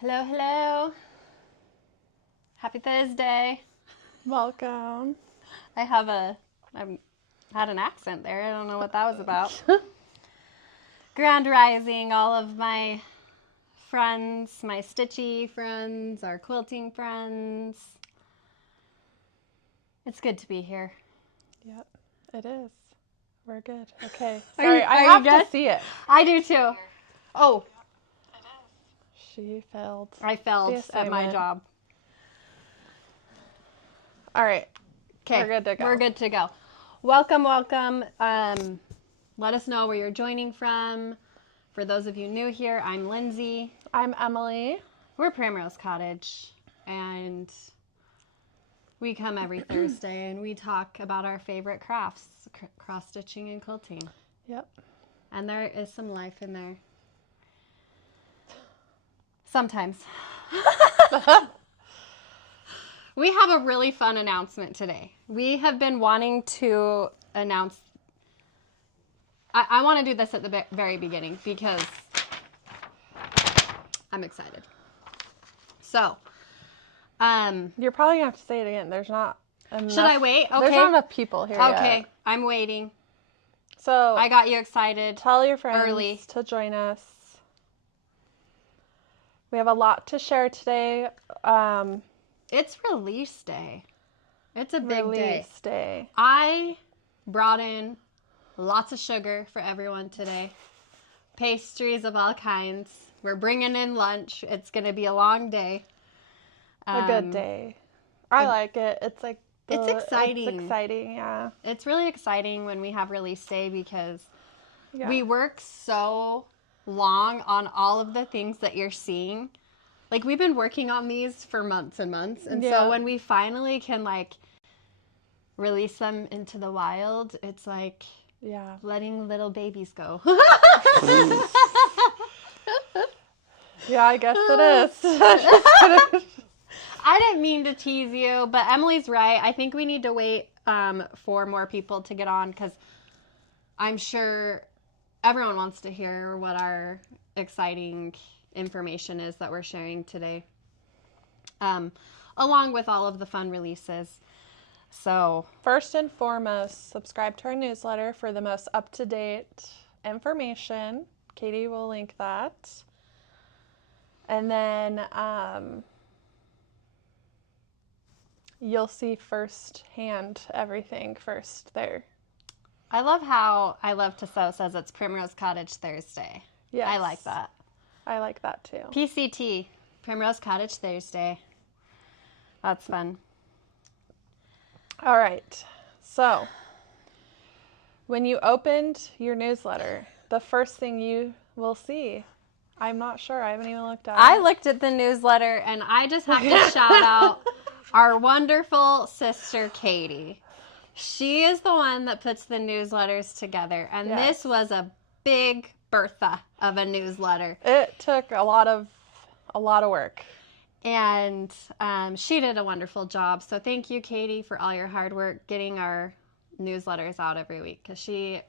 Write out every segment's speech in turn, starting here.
Hello, hello. Happy Thursday. Welcome. I had an accent there. I don't know what that was about. Grand Rising, all of my friends, my stitchy friends, our quilting friends. It's good to be here. Yep, it is. We're good. Okay. Are Sorry, you- I are you have good? to see it. I do too. Oh, She failed. I failed The at my assignment. job. All right. Okay, We're good to go. We're good to go. Welcome, welcome. Let us know where you're joining from. For those of you new here, I'm Lindsay. I'm Emily. We're Primrose Cottage, and we come every Thursday and we talk about our favorite crafts, cross-stitching and quilting. Yep. And there is some life in there. Sometimes. We have a really fun announcement today. We have been wanting to announce... I want to do this at the very beginning because I'm excited. So, You're probably going to have to say it again. There's not enough. should I wait? Okay. There's not enough people here Okay, yet. I'm waiting. So I got you excited. tell your friends early. to join us. We have a lot to share today. It's release day. It's a big day. Release day. I brought in lots of sugar for everyone today. Pastries of all kinds. We're bringing in lunch. It's going to be a long day. A good day. I like it. It's like It's exciting. It's exciting, yeah. It's really exciting when we have release day because Yeah. we work so long on all of the things that you're seeing. Like, we've been working on these for months and months. And Yeah. so when we finally can, like, release them into the wild, it's like Yeah. letting little babies go. Yeah, I guess it is. I didn't mean to tease you, but Emily's right. I think we need to wait for more people to get on because I'm sure everyone wants to hear what our exciting information is that we're sharing today, along with all of the fun releases. So, First and foremost, subscribe to our newsletter for the most up-to-date information. Katie will link that. And then you'll see firsthand everything first there. I love how I Love to Sew says it's Primrose Cottage Thursday. Yes. I like that. I like that too. PCT, Primrose Cottage Thursday. That's fun. All right. So, when you opened your newsletter, the first thing you will see, I'm not sure. I haven't even looked at it. I looked at the newsletter and I just have to shout out our wonderful sister, Katie. She is the one that puts the newsletters together. And Yes. this was a big Bertha of a newsletter. It took a lot of work. And she did a wonderful job. So thank you, Katie, for all your hard work getting our newsletters out every week because she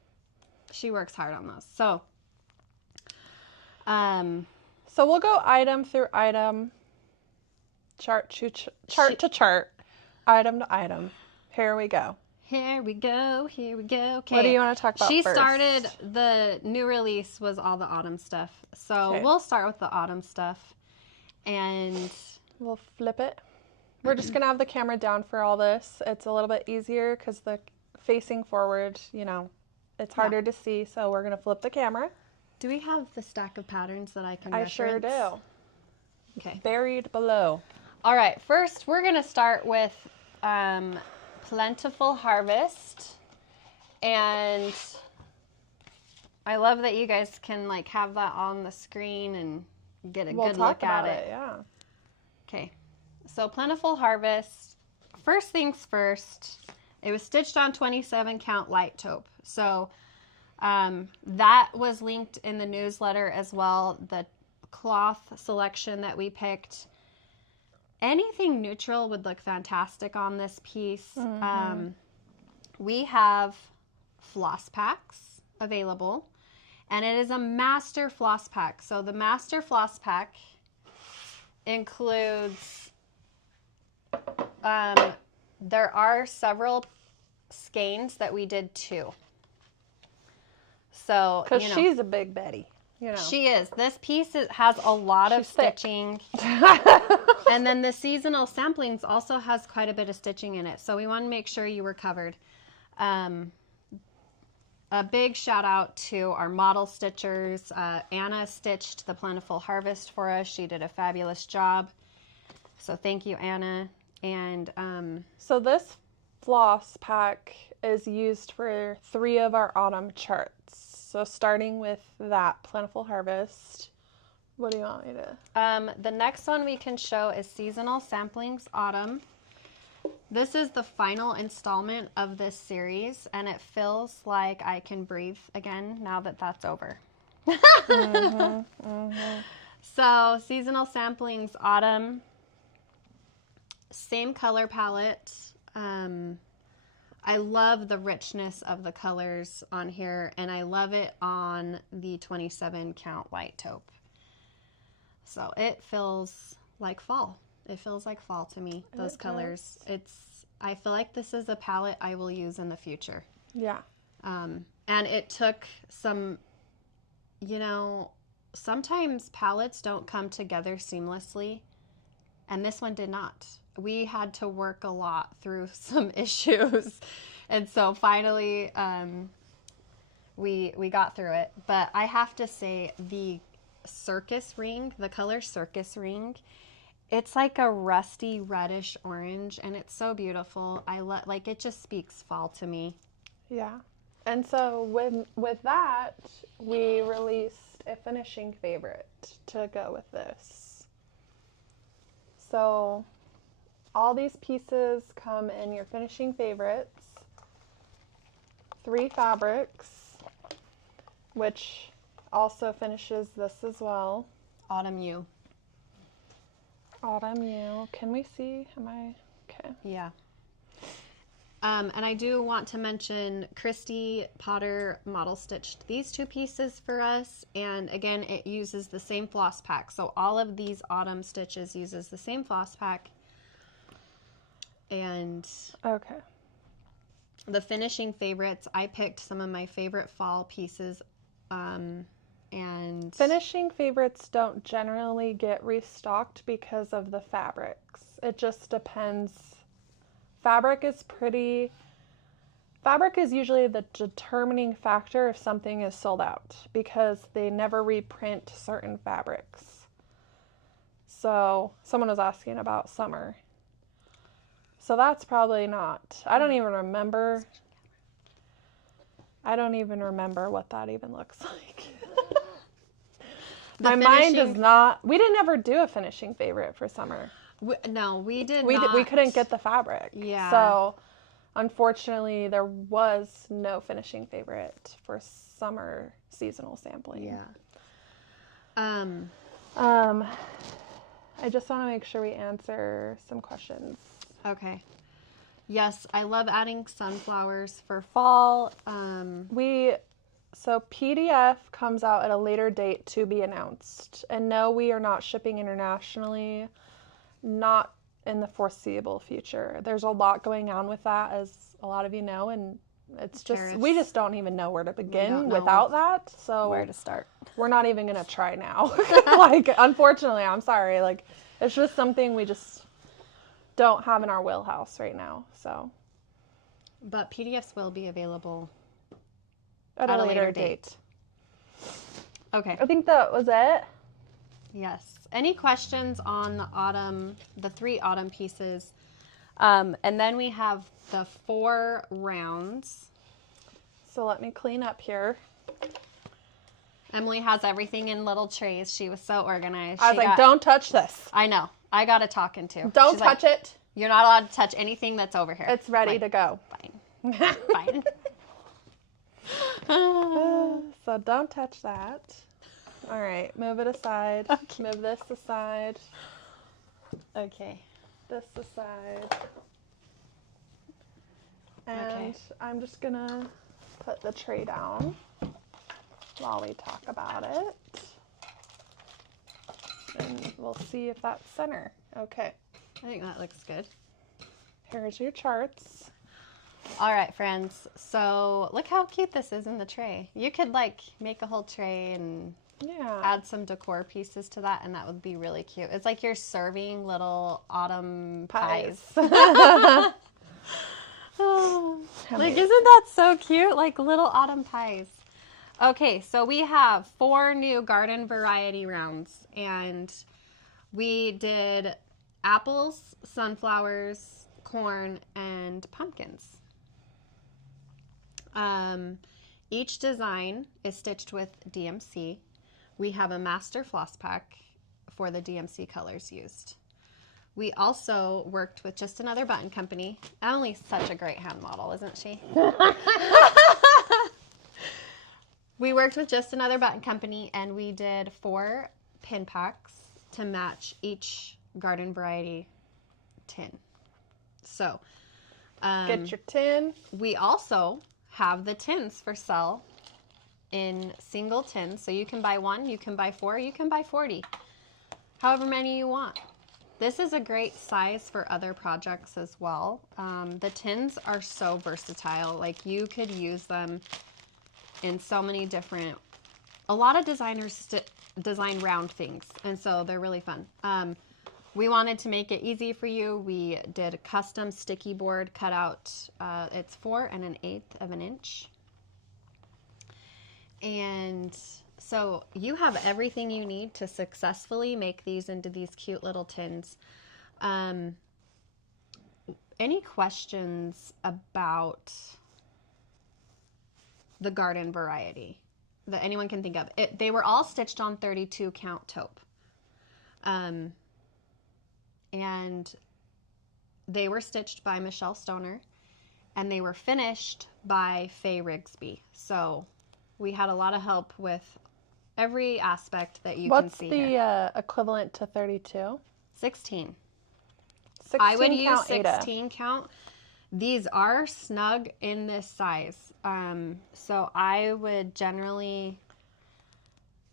works hard on those. So, So we'll go item through item, chart to chart, item to item. Here we go. Here we go. Here we go. Okay. What do you want to talk about She first? started, the new release was all the autumn stuff. So Okay. we'll start with the autumn stuff. And We'll flip it. We're just going to have the camera down for all this. It's a little bit easier because the facing forward, it's harder to see. So we're going to flip the camera. do we have the stack of patterns that I can I reference? sure do. Okay. Buried below. All right. First, we're going to start with Plentiful Harvest. And I love that you guys can have that on the screen and get a We'll good talk look at about it. Yeah. Okay, so Plentiful Harvest, first things first, it was stitched on 27 count light taupe. So that was linked in the newsletter as well, the cloth selection that we picked. Anything neutral would look fantastic on this piece. We have floss packs available. And it is a master floss pack. So the master floss pack includes, there are several skeins that we did too. So, because she's a big Betty, you know. She is. This piece has a lot of stitching. And then the seasonal samplings also has quite a bit of stitching in it. So we want to make sure you were covered. A big shout out to our model stitchers. Anna stitched the Plentiful Harvest for us. She did a fabulous job. So thank you, Anna. And so this floss pack is used for 3 of our autumn charts. So starting with that Plentiful Harvest, what do you want me to? The next one we can show is Seasonal Samplings Autumn. This is the final installment of this series, and it feels like I can breathe again now that that's over. So, Seasonal Samplings Autumn, same color palette. I love the richness of the colors on here, and I love it on the 27 count light taupe. So, it feels like fall. It feels like fall to me, those colors. I feel like this is a palette I will use in the future. Yeah. And it took some, you know, sometimes palettes don't come together seamlessly, and this one did not. We had to work a lot through some issues, and so finally we got through it. But I have to say, the circus ring, the color circus ring, it's like a rusty reddish orange, and it's so beautiful. Like, it just speaks fall to me. Yeah. And so with that, we released a finishing favorite to go with this. So all these pieces come in your finishing favorites, 3 fabrics, which also finishes this as well. Autumn U. Autumn U. Can we see? Am I okay? Yeah. And I do want to mention Christy Potter model stitched these 2 pieces for us, and again, it uses the same floss pack. So all of these autumn stitches uses the same floss pack. And okay, the finishing favorites, I picked some of my favorite fall pieces. And finishing favorites don't generally get restocked because of the fabrics. It just depends. Fabric is usually the determining factor if something is sold out, because they never reprint certain fabrics. So someone was asking about summer. So that's probably not. I don't even remember what that even looks like. My mind does not. We didn't ever do a finishing favorite for summer. No, we did not. We couldn't get the fabric. Yeah. So, unfortunately, there was no finishing favorite for summer seasonal sampling. Yeah. I just want to make sure we answer some questions. Okay. Yes, I love adding sunflowers for fall. So PDF comes out at a later date to be announced. And no, we are not shipping internationally, not in the foreseeable future. There's a lot going on with that, as a lot of you know, and it's just, we just don't even know where to begin without that. So where to start. We're not even going to try now. Like, unfortunately, I'm sorry. Like, it's just something we just don't have in our wheelhouse right now. So, but PDFs will be available at a later date. Okay. I think that was it. Yes. Any questions on the 3 autumn pieces? And then we have the 4 rounds. So let me clean up here. Emily has everything in little trays. She was so organized. I was like, don't touch this. I know. I got a talking to. Don't touch it. You're not allowed to touch anything that's over here. It's ready to go. Fine. Fine. So don't touch that. All right, move it aside. Okay. Move this aside. Okay. This aside. And I'm just gonna put the tray down while we talk about it. And we'll we'll see if that's center. Okay. I think that looks good. Here's your charts. All right, friends. So look how cute this is in the tray. You could like make a whole tray and add some decor pieces to that, and that would be really cute. It's like you're serving little autumn pies. Oh, like, isn't that so cute? Like little autumn pies. Okay, so we have 4 new garden variety rounds, and we did apples, sunflowers, corn, and pumpkins. Each design is stitched with DMC. We have a master floss pack for the DMC colors used. We also worked with Just Another Button Company. Emily's such a great hand model, isn't she? We worked with Just Another Button Company, and we did 4 pin packs to match each garden variety tin. So, get your tin. We also have the tins for sale in single tins. So you can buy 1, you can buy 4, you can buy 40, however many you want. This is a great size for other projects as well. The tins are so versatile. Like, you could use them in so many different, a lot of designers design round things, and so they're really fun. We wanted to make it easy for you. We did a custom sticky board cut out. It's 4 1/8 of an inch. And so you have everything you need to successfully make these into these cute little tins. Any questions about the garden variety that anyone can think of? They were all stitched on 32 count taupe. And they were stitched by Michelle Stoner, and they were finished by Faye Rigsby. So we had a lot of help with every aspect that you can see. What's the equivalent to 32? 16. 16 I would use count 16 count. These are snug in this size. So I would generally,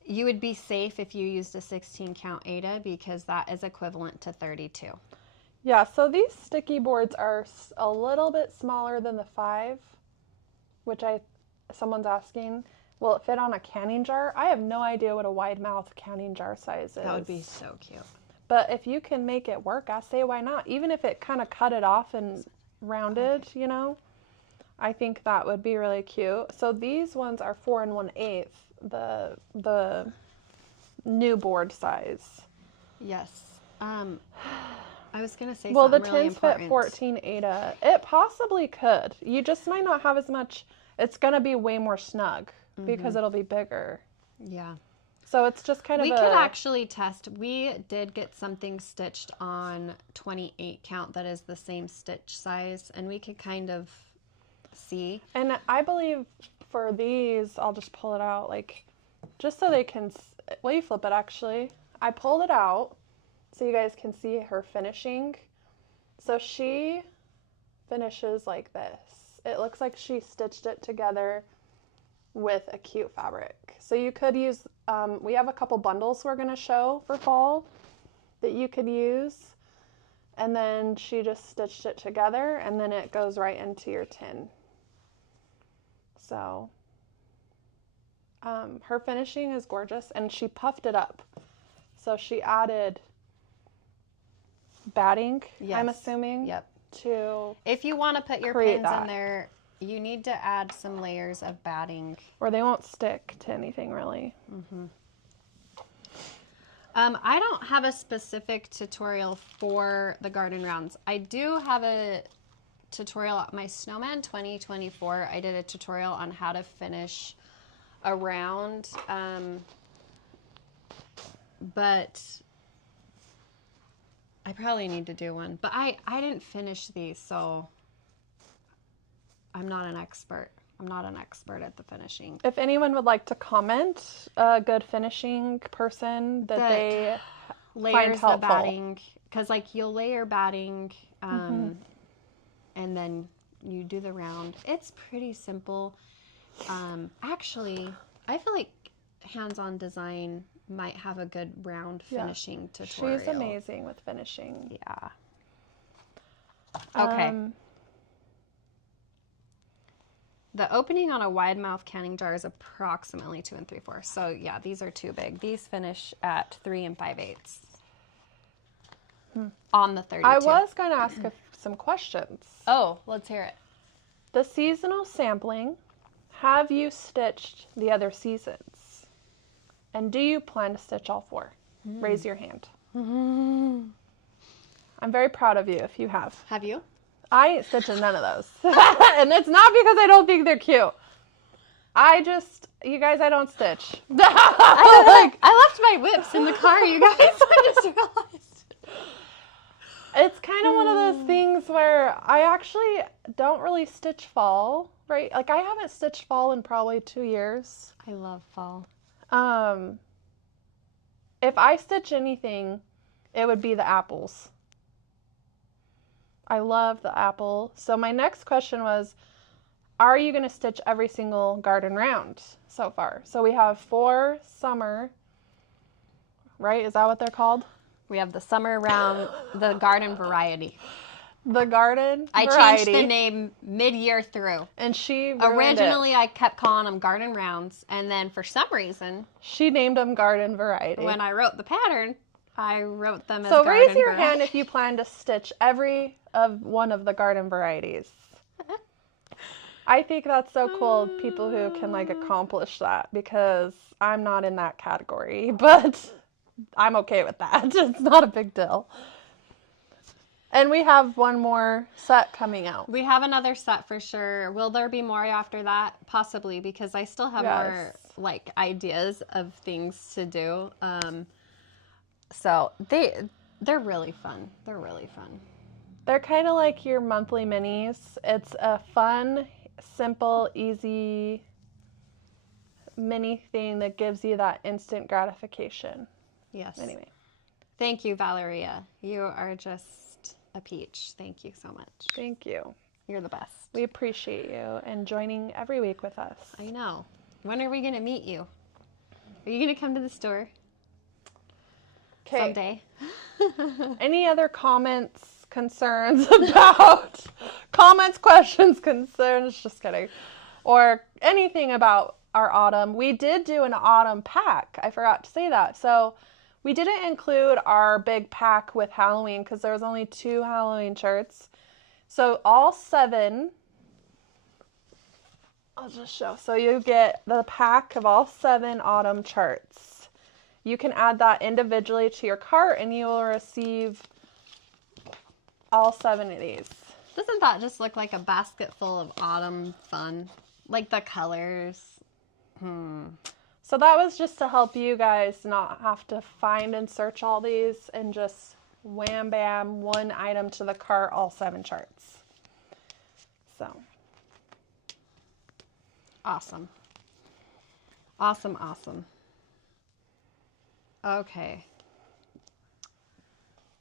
you would be safe if you used a 16 count Ada, because that is equivalent to 32. Yeah, so these sticky boards are a little bit smaller than the 5, which someone's asking, will it fit on a canning jar? I have no idea what a wide mouth canning jar size is. That would be so cute. But if you can make it work, I say why not? Even if it kind of cut it off and rounded, you know, I think that would be really cute. So these ones are 4 1/8, the new board size. Yes. I was going to say well, the something really tins fit important. 14 Ada. It possibly could. You just might not have as much. It's going to be way more snug because it'll be bigger. Yeah. So it's just kind of we could actually test. We did get something stitched on 28 count that is the same stitch size, and we could kind of see. And I believe for these, I'll just pull it out, like, just so they can, well, you flip it actually. I pulled it out so you guys can see her finishing. So she finishes like this. It looks like she stitched it together with a cute fabric. So you could use, we have a couple bundles we're going to show for fall that you could use. And then she just stitched it together, and then it goes right into your tin. So her finishing is gorgeous, and she puffed it up. So she added batting, Yes. I'm assuming, Yep. to If you want to put your create pins that. in there, you need to add some layers of batting. or they won't stick to anything really. I don't have a specific tutorial for the garden rounds. I do have a tutorial at my Snowman 2024. I did a tutorial on how to finish a round, but I probably need to do one. But I didn't finish these, so I'm not an expert. I'm not an expert at the finishing. If anyone would like to comment a good finishing person that they find Layers the helpful. batting, because like you'll layer batting, and then you do the round. It's pretty simple. Actually, I feel like hands-on design might have a good round finishing tutorial. She's amazing with finishing. Yeah. Okay. The opening on a wide mouth canning jar is approximately 2 3/4. So yeah, these are too big. These finish at 3 5/8 on the 32. I was going to ask some questions. Oh, let's hear it. The seasonal sampling, have you stitched the other seasons? And do you plan to stitch all 4? Raise your hand. I'm very proud of you if you have. Have you? I ain't stitching none of those. And it's not because I don't think they're cute. I don't stitch. I left my whips in the car, you guys. I just realized. It's kind of one of those things where I actually don't really stitch fall, right? Like, I haven't stitched fall in probably 2 years. I love fall. If I stitch anything, it would be the apples. I love the apple. So my next question was, are you going to stitch every single garden round so far? So we have 4 summer, right? Is that what they're called? We have the summer round, the garden variety. The garden I variety. changed the name mid-year through. And she originally I kept calling them garden rounds, and then for some reason she named them garden variety. When I wrote the pattern, I wrote them as so garden raise your variety. hand if you plan to stitch every of one of the garden varieties. I think that's so cool, people who can like accomplish that, because I'm not in that category, but I'm okay with that. It's not a big deal. And we have one more set coming out. We have another set for sure. Will there be more after that? Possibly, because I still have more like ideas of things to do. So they're really fun. They're really fun. They're kind of like your monthly minis. It's a fun, simple, easy mini thing that gives you that instant gratification. Yes. Anyway. Thank you, Valeria. You are just a peach. Thank you so much. Thank you. You're the best. We appreciate you and joining every week with us. I know. When are we going to meet you? Are you going to come to the store? Someday. Any other comments, concerns about questions, concerns, just kidding, or anything about our autumn? We did do an autumn pack. I forgot to say that. So we didn't include our big pack with Halloween because there was only 2 Halloween shirts. So all 7, I'll just show. So you get the pack of all 7 autumn charts. You can add that individually to your cart and you will receive all 7 of these. Doesn't that just look like a basket full of autumn fun? Like the colors. So that was just to help you guys not have to find and search all these and just wham bam, 1 item to the cart, all 7 charts. So. Awesome. Awesome, awesome. Okay.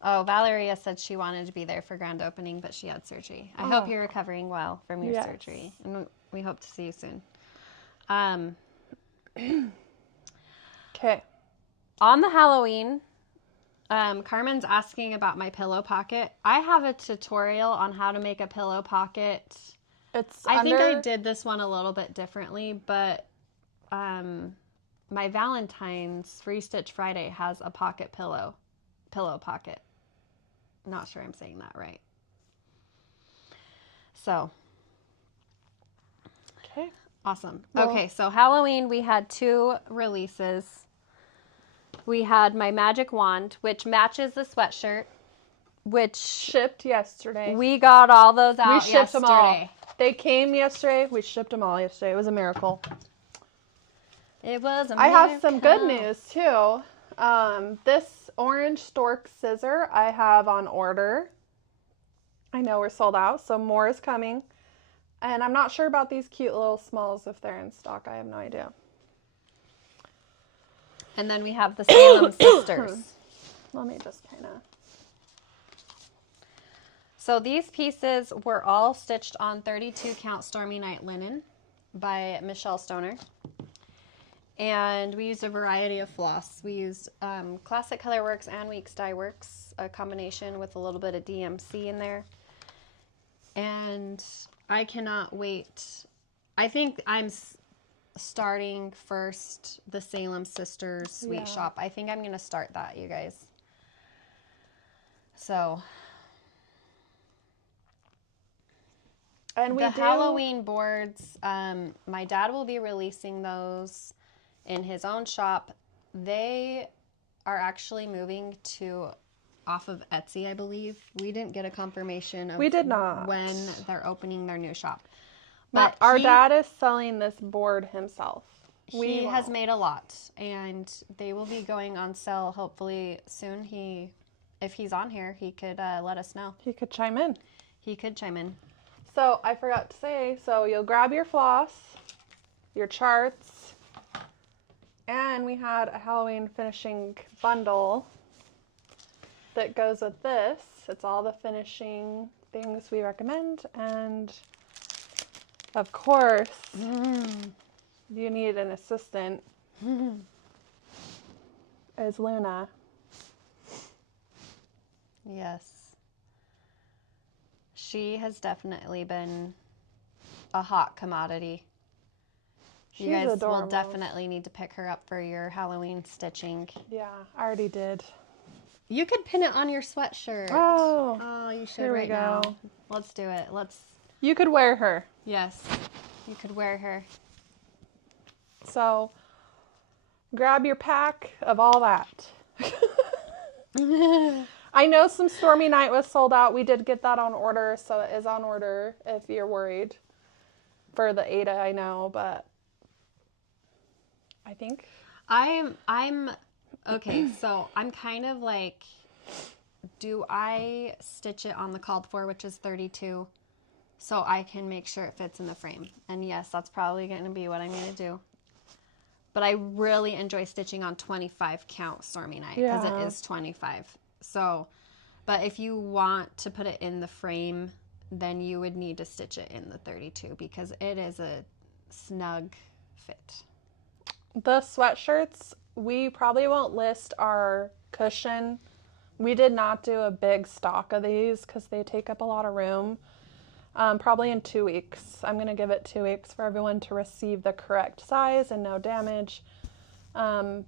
Oh, Valeria said she wanted to be there for grand opening, but she had surgery. I hope you're recovering well from your surgery, and we hope to see you soon. Okay. On the Halloween, Carmen's asking about my pillow pocket. I have a tutorial on how to make a pillow pocket. I think I did this one a little bit differently, but my Valentine's Free Stitch Friday has a pocket pillow pocket. Not sure I'm saying that right. So. Okay. Awesome. Well, okay, so Halloween we had 2 releases. We had my magic wand, which matches the sweatshirt, which shipped yesterday. We got all those out yesterday. We shipped them all. They came yesterday. We shipped them all yesterday. It was a miracle. It was a miracle. I have some good news too. This orange stork scissor I have on order. I know we're sold out, so more is coming. And I'm not sure about these cute little smalls if they're in stock. I have no idea. And then we have the Salem Sisters. Let me just kind of... So these pieces were all stitched on 32 count Stormy Night linen by Michelle Stoner. And we used a variety of floss. We used Classic Colorworks and Weeks Dye Works, a combination with a little bit of DMC in there. And I cannot wait. I think I'm starting first the Salem Sisters Sweet Shop. I think I'm going to start that, you guys. So... And the Halloween boards, my dad will be releasing those in his own shop. They are actually moving to off of Etsy, I believe. We didn't get a confirmation of when they're opening their new shop. But our dad is selling this board himself. He has made a lot, and they will be going on sale hopefully soon. If he's on here, he could let us know. He could chime in. He could chime in. So I forgot to say, so you'll grab your floss, your charts, and we had a Halloween finishing bundle that goes with this. It's all the finishing things we recommend, and of course, you need an assistant, as Luna. Yes. She has definitely been a hot commodity. You guys will definitely need to pick her up for your Halloween stitching. Yeah, I already did. You could pin it on your sweatshirt. Oh, you should right now. Let's do it. You could wear her. Yes, you could wear her. So, grab your pack of all that. I know some Stormy Night was sold out. We did get that on order, so it is on order if you're worried. For the Ada, I know, but I think I'm okay, so I'm kind of like, do I stitch it on the called for, which is 32, so I can make sure it fits in the frame? And yes, that's probably going to be what I'm going to do. But I really enjoy stitching on 25 count Stormy Night because it is 25. So, but if you want to put it in the frame, then you would need to stitch it in the 32 because it is a snug fit. The sweatshirts, we probably won't list our cushion. We did not do a big stock of these because they take up a lot of room. Probably in 2 weeks. I'm going to give it 2 weeks for everyone to receive the correct size and no damage. And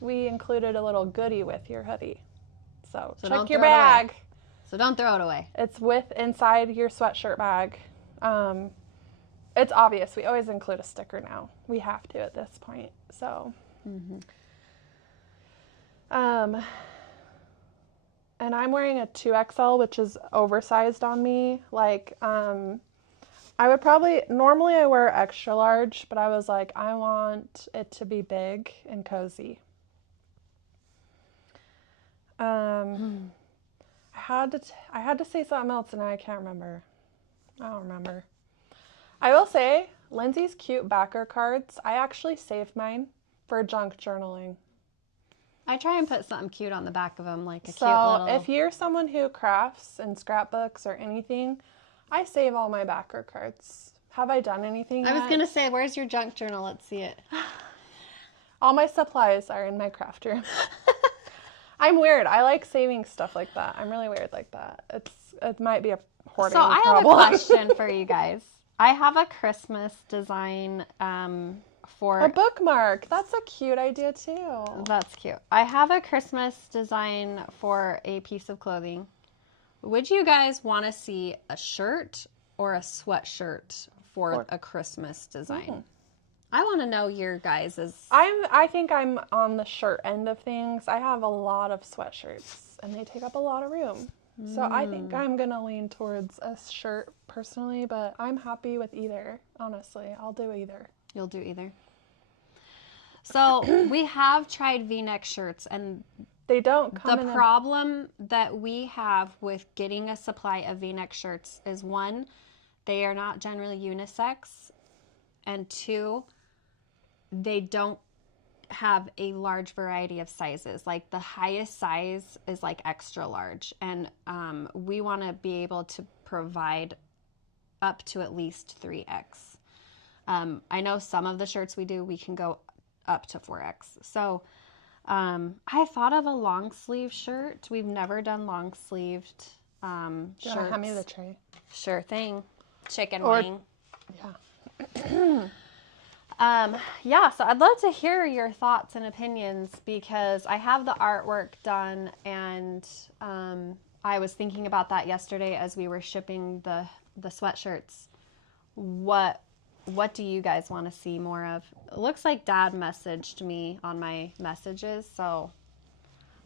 we included a little goodie with your hoodie. So check your bag. So don't throw it away. It's inside your sweatshirt bag. It's obvious. We always include a sticker now. We have to at this point. So, and I'm wearing a 2XL, which is oversized on me. Like, I would normally I wear extra large, but I was like, I want it to be big and cozy. I had to say something else and I can't remember. I don't remember. I will say, Lindsay's cute backer cards, I actually saved mine for junk journaling. I try and put something cute on the back of them, like a cute So little... if you're someone who crafts and scrapbooks or anything, I save all my backer cards. Have I done anything yet? I was going to say, where's your junk journal? Let's see it. All my supplies are in my craft room. I'm weird. I like saving stuff like that. I'm really weird like that. It might be a hoarding problem. So I have a question for you guys. I have a Christmas design for... A bookmark. That's a cute idea too. That's cute. I have a Christmas design for a piece of clothing. Would you guys want to see a shirt or a sweatshirt for a Christmas design? I want to know your guys's. I think I'm on the shirt end of things. I have a lot of sweatshirts and they take up a lot of room. So I think I'm going to lean towards a shirt personally, but I'm happy with either. Honestly, I'll do either. You'll do either. So we have tried V-neck shirts and they don't come the problem that we have with getting a supply of V-neck shirts is 1, they are not generally unisex, and 2, they don't have a large variety of sizes. Like the highest size is like extra large, and we want to be able to provide up to at least 3X. I know some of the shirts we do, we can go up to 4X. So I thought of a long sleeve shirt. We've never done long sleeved shirts. Hand me the tray. Sure thing. Chicken Or- wing. Yeah. Yeah, so I'd love to hear your thoughts and opinions because I have the artwork done, and I was thinking about that yesterday as we were shipping the sweatshirts. What do you guys want to see more of? It looks like Dad messaged me on my messages, so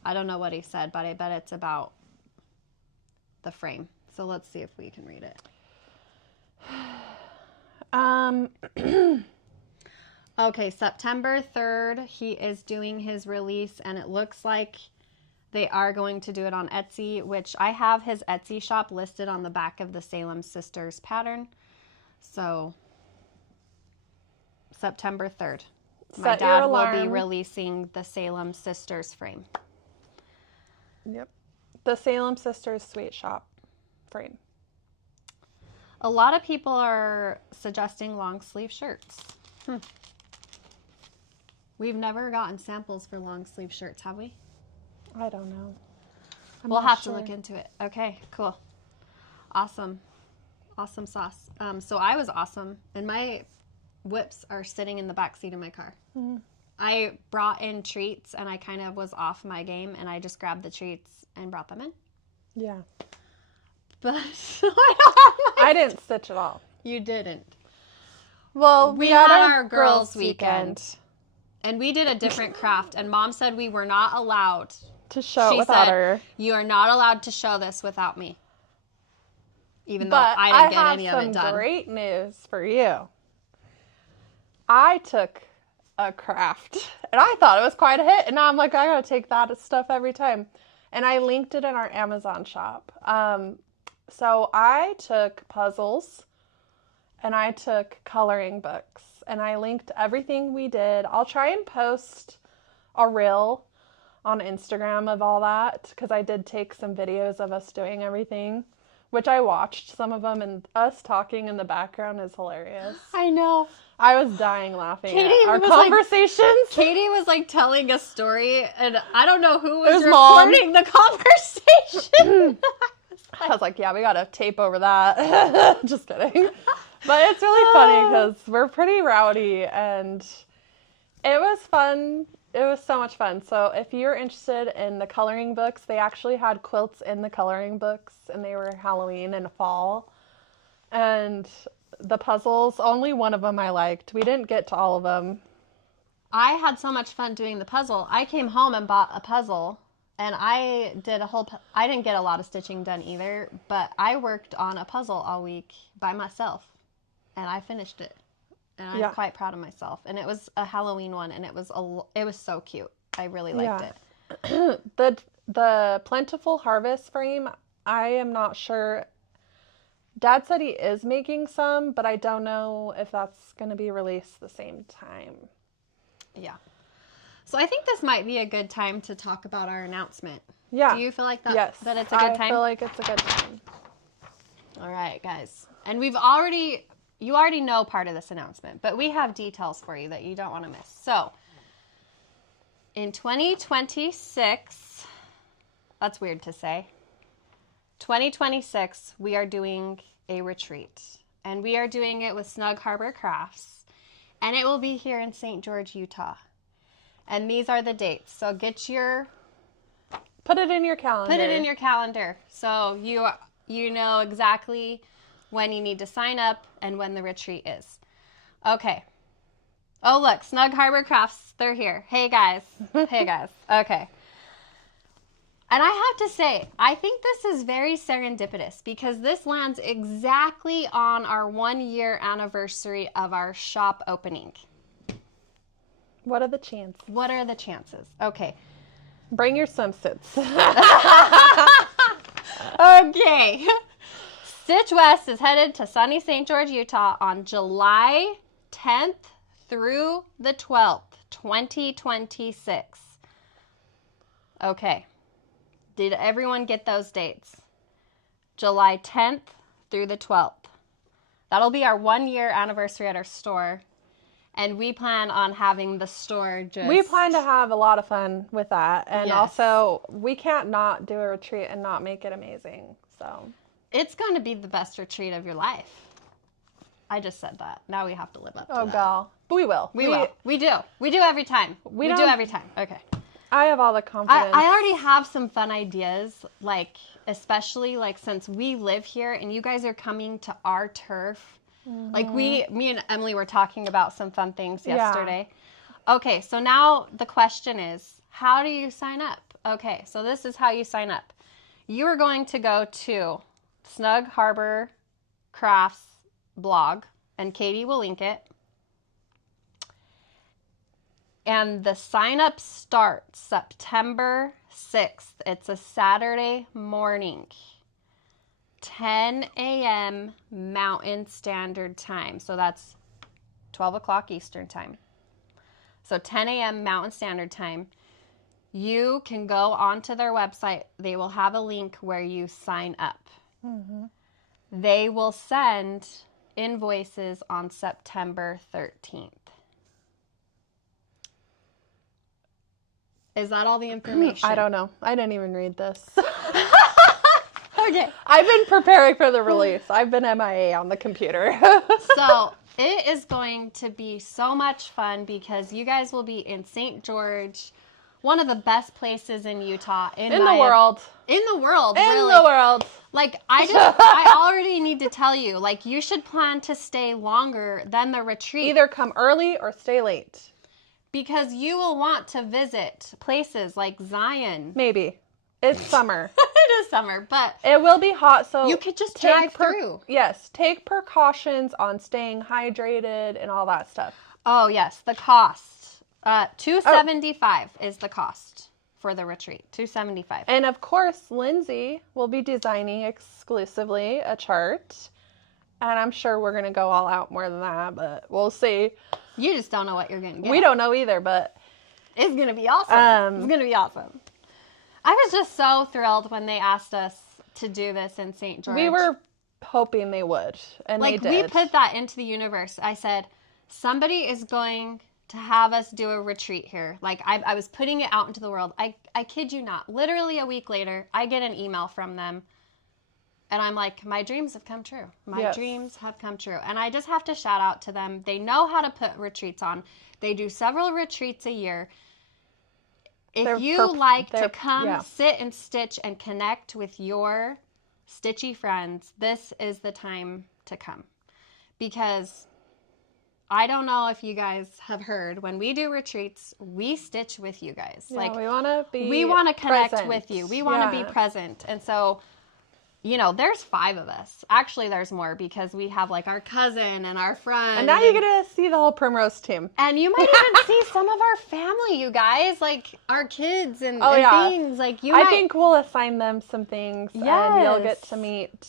I don't know what he said, but I bet it's about the frame. So let's see if we can read it. Okay, September 3rd, he is doing his release, and it looks like they are going to do it on Etsy, which I have his Etsy shop listed on the back of the Salem Sisters pattern. So, September 3rd. My dad will be releasing the Salem Sisters frame. Yep. The Salem Sisters Sweet Shop frame. A lot of people are suggesting long sleeve shirts. We've never gotten samples for long sleeve shirts, have we? I don't know. We'll have to look into it. Okay, cool. Awesome. Awesome sauce. So I was awesome, and my whips are sitting in the back seat of my car. Mm-hmm. I brought in treats, and I kind of was off my game, and I just grabbed the treats and brought them in. Yeah. But I didn't stitch at all. You didn't. Well, we had our girls' weekend. And we did a different craft, and Mom said we were not allowed to show it without her. You are not allowed to show this without me. Even though I didn't get any of it done. But I have some great news for you. I took a craft, and I thought it was quite a hit, and now I'm like, I gotta take that stuff every time. And I linked it in our Amazon shop. So I took puzzles, and I took coloring books. And I linked everything we did. I'll try and post a reel on Instagram of all that because I did take some videos of us doing everything, which I watched some of them, and us talking in the background is hilarious. I know. I was dying laughing at our conversations. Katie was like telling a story, and I don't know who was recording the conversation. I was like, yeah, we got to tape over that. Just kidding. But it's really funny because we're pretty rowdy, and it was fun. It was so much fun. So if you're interested in the coloring books, they actually had quilts in the coloring books, and they were Halloween and fall. And the puzzles, only one of them I liked. We didn't get to all of them. I had so much fun doing the puzzle. I came home and bought a puzzle, and I did I didn't get a lot of stitching done either, but I worked on a puzzle all week by myself. And I finished it, and I'm quite proud of myself. And it was a Halloween one, and it was so cute. I really liked it. The Plentiful Harvest frame, I am not sure. Dad said he is making some, but I don't know if that's going to be released the same time. Yeah. So I think this might be a good time to talk about our announcement. Yeah. Do you feel like that? Yes. That it's a good time? I feel like it's a good time. All right, guys. And you already know part of this announcement, but we have details for you that you don't want to miss. So, in 2026, that's weird to say, 2026, we are doing a retreat, and we are doing it with Snug Harbor Crafts, and it will be here in St. George, Utah. And these are the dates. So put it in your calendar. Put it in your calendar so you know exactly when you need to sign up and when the retreat is. Okay. Oh, look, Snug Harbor Crafts, they're here. Hey, guys. Hey, guys. Okay. And I have to say, I think this is very serendipitous because this lands exactly on our 1-year anniversary of our shop opening. What are the chances? What are the chances? Okay. Bring your swimsuits. Okay. Stitch West is headed to sunny St. George, Utah on July 10th through the 12th, 2026. Okay. Did everyone get those dates? July 10th through the 12th. That'll be our 1-year anniversary at our store. And we plan on having the store just... We plan to have a lot of fun with that. And Yes. also, we can't not do a retreat and not make it amazing. So It's going to be the best retreat of your life. I just said that. Now we have to live up to that. Oh, gal. But we will. We will. We do. We do every time. We do every time. Okay. I have all the confidence. I already have some fun ideas, like, especially, like, since we live here and you guys are coming to our turf. Mm-hmm. Like, me and Emily were talking about some fun things yesterday. Yeah. Okay, so now the question is, how do you sign up? Okay, so this is how you sign up. You are going to go to Snug Harbor Crafts blog, and Katie will link it. And the sign up starts September 6th. It's a Saturday morning, 10 a.m. Mountain Standard Time. So that's 12 o'clock Eastern Time. So 10 a.m. Mountain Standard Time. You can go onto their website. They will have a link where you sign up. Mm-hmm. They will send invoices on September 13th. Is that all the information? I don't know. I didn't even read this. Okay. I've been preparing for the release. I've been MIA on the computer. So it is going to be so much fun because you guys will be in St. George, one of the best places in Utah. In the world. In the world. In really. the world. Like, I already need to tell you, like, you should plan to stay longer than the retreat. Either come early or stay late. Because you will want to visit places like Zion. Maybe. It's summer. It is summer, but... It will be hot, so... You could just drive through. Yes. Take precautions on staying hydrated and all that stuff. Oh, yes. The cost. $275 is the cost for the retreat. $275. And, of course, Lindsay will be designing exclusively a chart. And I'm sure we're going to go all out more than that, but we'll see. You just don't know what you're going to get. We don't know either, but... It's going to be awesome. It's going to be awesome. I was just so thrilled when they asked us to do this in St. George. We were hoping they would, and they did. We put that into the universe. I said, somebody is going to have us do a retreat here. Like, I was putting it out into the world. I kid you not. Literally a week later, I get an email from them. And I'm like, my dreams have come true. My dreams have come true. And I just have to shout out to them. They know how to put retreats on. They do several retreats a year. If you like to come, sit and stitch and connect with your stitchy friends, this is the time to come. Because I don't know if you guys have heard, when we do retreats, we stitch with you guys. Yeah, like, we want to connect with you. We want to be present. And so, you know, there's 5 of us. Actually, there's more because we have, like, our cousin and our friend. And now you get to see the whole Primrose team. And you might even see some of our family, you guys. Like, our kids and things. Like, I think we'll assign them some things. Yes. And you'll get to meet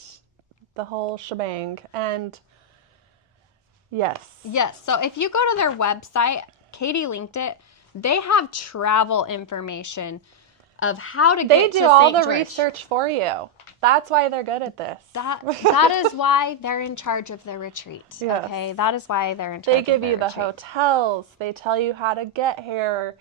the whole shebang. And, yes. Yes. So, if you go to their website, Katie linked it, they have travel information of how to get to St. George. They do all the research for you. That's why they're good at this. That is why they're in charge of the retreat. Yes. Okay, that is why they're in charge. They give you the hotels. They tell you how to get here,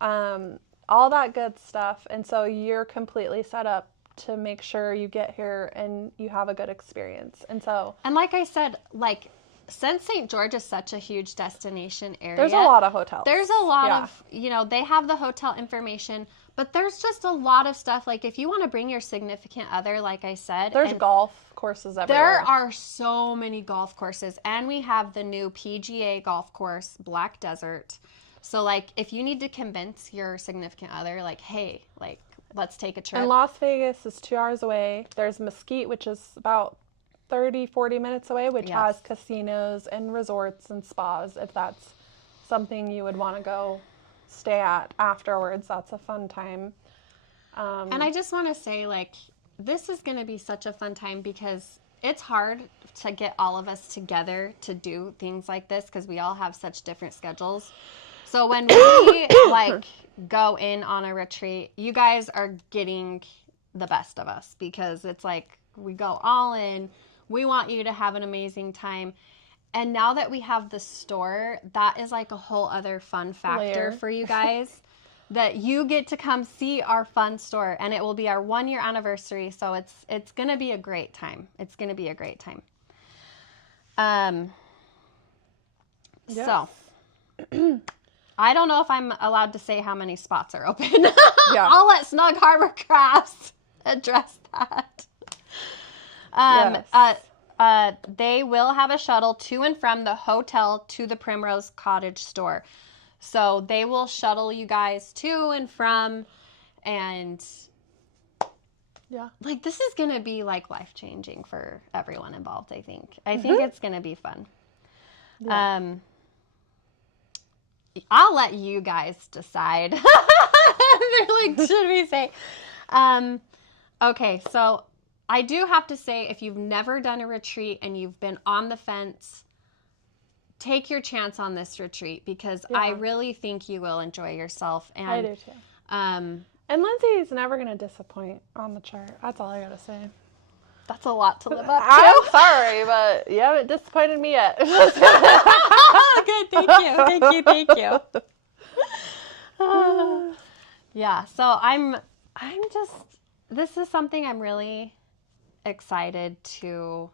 all that good stuff. And so you're completely set up to make sure you get here and you have a good experience. And like I said, like, since St. George is such a huge destination area, there's a lot of hotels. There's a lot of, you know, they have the hotel information. But there's just a lot of stuff. Like, if you want to bring your significant other, like I said. There's golf courses everywhere. There are so many golf courses. And we have the new PGA golf course, Black Desert. So, like, if you need to convince your significant other, like, hey, like, let's take a trip. And Las Vegas is 2 hours away. There's Mesquite, which is about 30, 40 minutes away, which has casinos and resorts and spas, if that's something you would want to go stay at afterwards. That's a fun time. And I just want to say, like, this is going to be such a fun time because it's hard to get all of us together to do things like this because we all have such different schedules. So when we, like, go in on a retreat, you guys are getting the best of us because it's like we go all in. We want you to have an amazing time. And now that we have the store, that is like a whole other fun factor Layer. for you guys. That you get to come see our fun store, and it will be our 1-year anniversary, so it's gonna be a great time. It's gonna be a great time. Yes. So I don't know if I'm allowed to say how many spots are open. Yeah. I'll let Snug Harbor Crafts address that. Yes. They will have a shuttle to and from the hotel to the Primrose Cottage store. So they will shuttle you guys to and from, and Yeah. like this is going to be like life-changing for everyone involved, I think. I think it's going to be fun. Yeah. I'll let you guys decide. They're like, should we say? Okay, so I do have to say, if you've never done a retreat and you've been on the fence, take your chance on this retreat, because I really think you will enjoy yourself. And I do too. And Lindsay's never going to disappoint on the chart. That's all I got to say. that's a lot to live up to. I'm sorry, but you haven't disappointed me yet. Good, thank you. Yeah, so I'm just, this is something I'm really excited to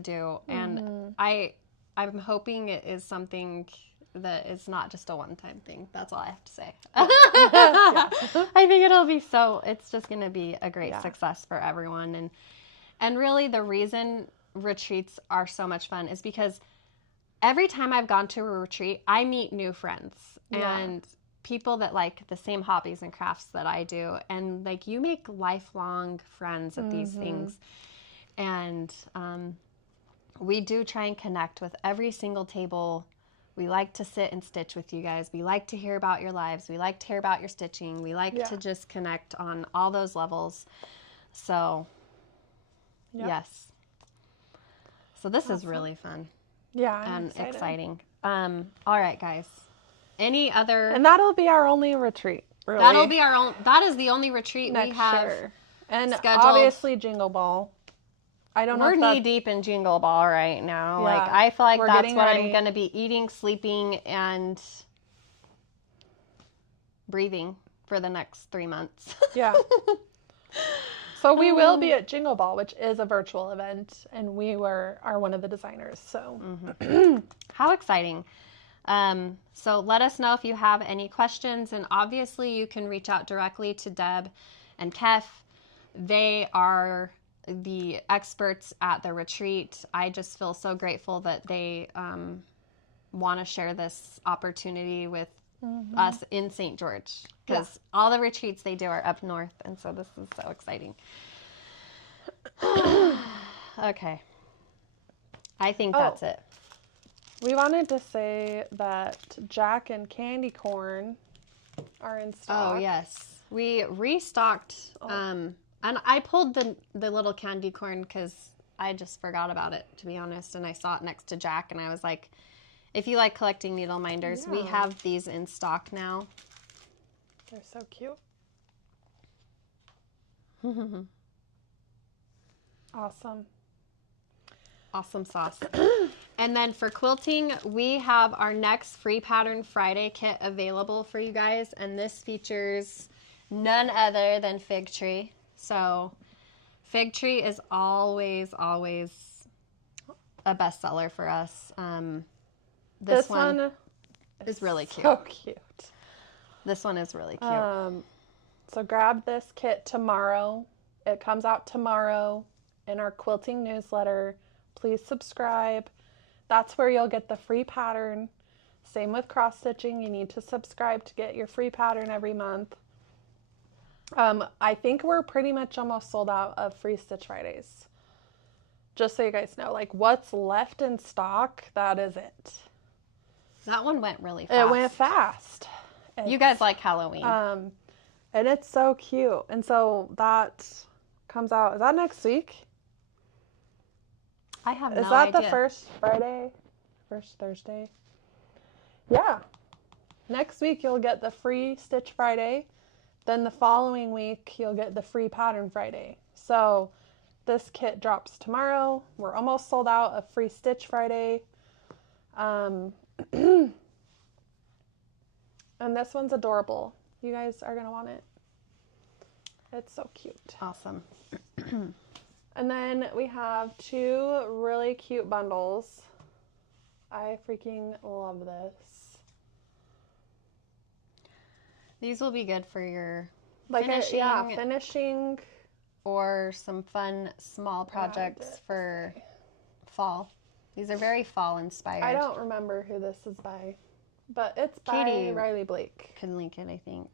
do, and I'm hoping it is something that is not just a one-time thing. That's all I have to say. I think it's just going to be a great success for everyone. And really the reason retreats are so much fun is because every time I've gone to a retreat, I meet new friends and people that like the same hobbies and crafts that I do. And like, you make lifelong friends at these things. And we do try and connect with every single table. We like to sit and stitch with you guys. We like to hear about your lives. We like to hear about your stitching. We like to just connect on all those levels. So, yes. So this is really fun. Yeah, I'm and exciting. All right, guys. Any other? And that'll be our only retreat. Really. That'll be our own. That is the only retreat next we have. year. And scheduled. obviously Jingle Ball. I don't know. We're knee deep in Jingle Ball right now. Yeah, like I feel like that's what ready. I'm going to be eating, sleeping, and breathing for the next 3 months. Yeah. So we will be at Jingle Ball, which is a virtual event, and we are one of the designers. So How exciting. So let us know if you have any questions, and obviously you can reach out directly to Deb and Kef. They are the experts at the retreat. I just feel so grateful that they want to share this opportunity with us in St. George, because all the retreats they do are up north, and so this is so exciting. Okay. I think that's it. We wanted to say that Jack and Candy Corn are in stock. Oh, yes. We restocked, and I pulled the little candy corn because I just forgot about it, to be honest, and I saw it next to Jack, and I was like, if you like collecting needle minders, we have these in stock now. They're so cute. Awesome. Awesome sauce. And then for quilting, we have our next Free Pattern Friday kit available for you guys, and this features none other than Fig Tree. So Fig Tree is always a bestseller for us. This one is really cute. So cute. This one is really cute. So grab this kit tomorrow. It comes out tomorrow in our quilting newsletter. Please subscribe. That's where you'll get the free pattern. Same with cross stitching. You need to subscribe to get your free pattern every month. I think we're pretty much almost sold out of Free Stitch Fridays. Just so you guys know, like what's left in stock, that is it. That one went really fast. It went fast. You guys like Halloween. And it's so cute. And so that comes out, is that next week? I have no idea. Is that the first Friday? First Thursday? Yeah. Next week you'll get the Free Stitch Friday. Then the following week you'll get the Free Pattern Friday. So this kit drops tomorrow. We're almost sold out of Free Stitch Friday. And this one's adorable. You guys are going to want it. It's so cute. Awesome. And then we have 2 really cute bundles. I freaking love this. These will be good for your Like finishing, finishing. Or some fun small projects for fall. These are very fall inspired. I don't remember who this is by, but it's by Katie Riley Blake. Can link it, I think.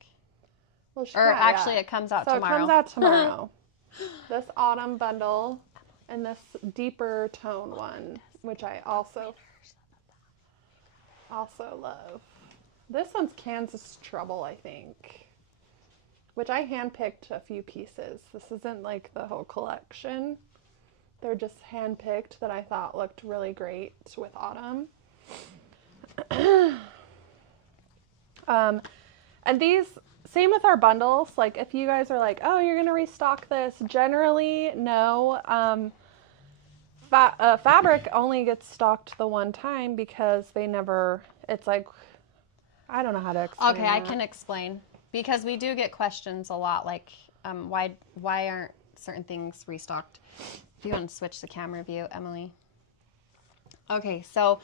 Well, Or actually, it comes out tomorrow. So it comes out tomorrow. This autumn bundle and this deeper tone one, which I also love. This one's Kansas Trouble, I think, which I handpicked a few pieces. This isn't like the whole collection. They're just handpicked that I thought looked really great with autumn. And these, same with our bundles. Like if you guys are like, oh, you're going to restock this. Generally, no. Fabric only gets stocked the one time because they never, it's like, I don't know how to explain Okay, I can explain. Because we do get questions a lot, like why aren't certain things restocked? If you want to switch the camera view, Emily. Okay, so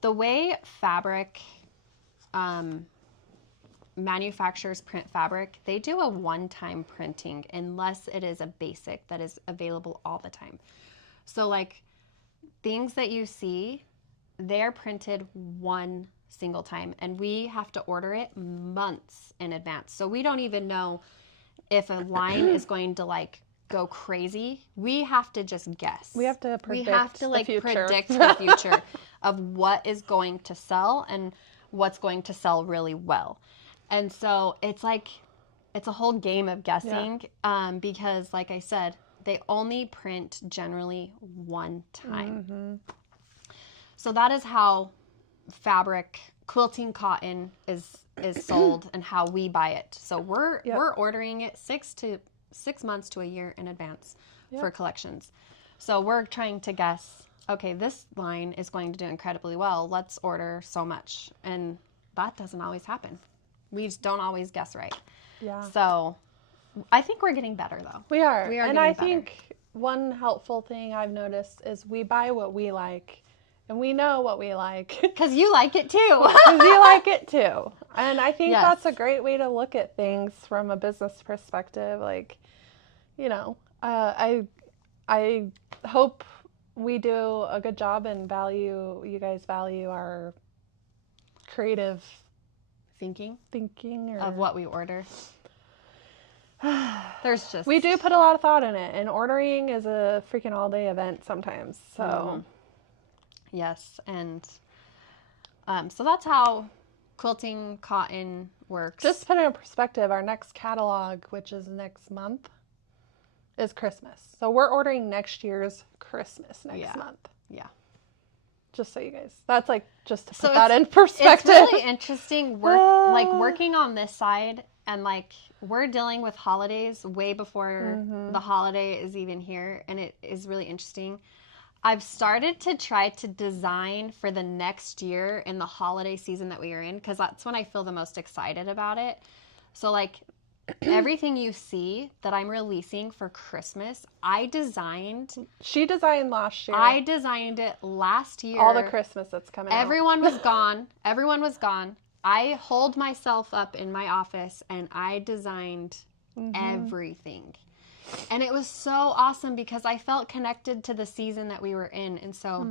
the way fabric manufacturers print fabric, they do a one-time printing unless it is a basic that is available all the time. So like things that you see, they're printed one single time, and we have to order it months in advance. So we don't even know if a line is going to like go crazy. We have to just guess. We have to predict like the future. predict the future of what is going to sell and what's going to sell really well. And so it's like it's a whole game of guessing, because like I said, they only print generally one time. Mm-hmm. So that is how fabric, quilting cotton is sold and how we buy it. So we're ordering it 6 months to a year in advance for collections. So we're trying to guess, okay, this line is going to do incredibly well. Let's order so much. And that doesn't always happen. We just don't always guess right. Yeah. So I think we're getting better though. We are. And I think one helpful thing I've noticed is we buy what we like. And we know what we like. Because you like it too. Because you like it too. And I think that's a great way to look at things from a business perspective. Like, you know, I hope we do a good job and you guys value our creative thinking or of what we order. There's just... We do put a lot of thought in it. And ordering is a freaking all-day event sometimes. So... Mm-hmm. Yes, and so that's how quilting cotton works. Just to put it in perspective, our next catalog, which is next month, is Christmas. So we're ordering next year's Christmas next month. Yeah. Just so you guys, that's like just to put that in perspective. It's really interesting working on this side, and like we're dealing with holidays way before the holiday is even here, and it is really interesting. I've started to try to design for the next year in the holiday season that we are in, because that's when I feel the most excited about it. So like everything you see that I'm releasing for Christmas, I designed. She designed last year. I designed it last year. All the Christmas that's coming out. Everyone was gone. I holed myself up in my office and I designed everything. And it was so awesome because I felt connected to the season that we were in. And so,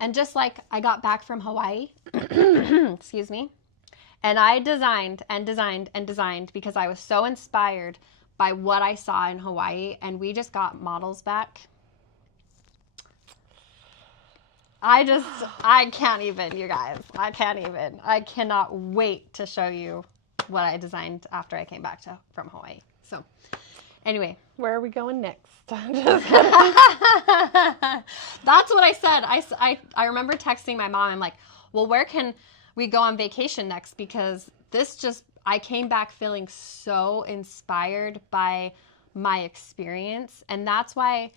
and just like I got back from Hawaii, excuse me, and I designed and designed and designed because I was so inspired by what I saw in Hawaii. And we just got models back. I can't even, you guys. I cannot wait to show you what I designed after I came back from Hawaii. So anyway, where are we going next? That's what I said. I remember texting my mom. I'm like, well, where can we go on vacation next? Because I came back feeling so inspired by my experience. And that's why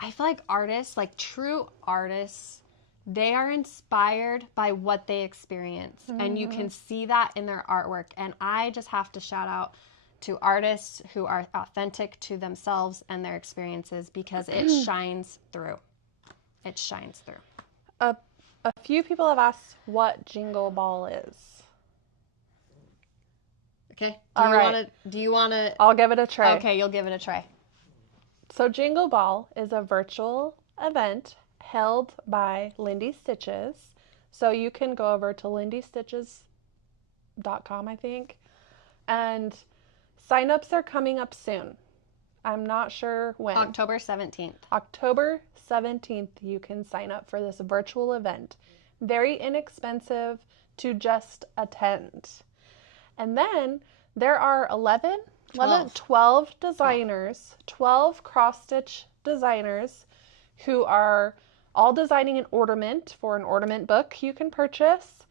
I feel like artists, like true artists, they are inspired by what they experience. And you can see that in their artwork. And I just have to shout out to artists who are authentic to themselves and their experiences, because it shines through. It shines through. A few people have asked what Jingle Ball is. Okay. All right. Do you want to? I'll give it a try. Okay, you'll give it a try. So Jingle Ball is a virtual event held by Lindy Stitches. So you can go over to lindystitches.com, I think, and signups are coming up soon. I'm not sure when. October 17th. October 17th, you can sign up for this virtual event. Very inexpensive to just attend. And then there are 12 designers, 12 cross-stitch designers who are all designing an ornament for an ornament book you can purchase.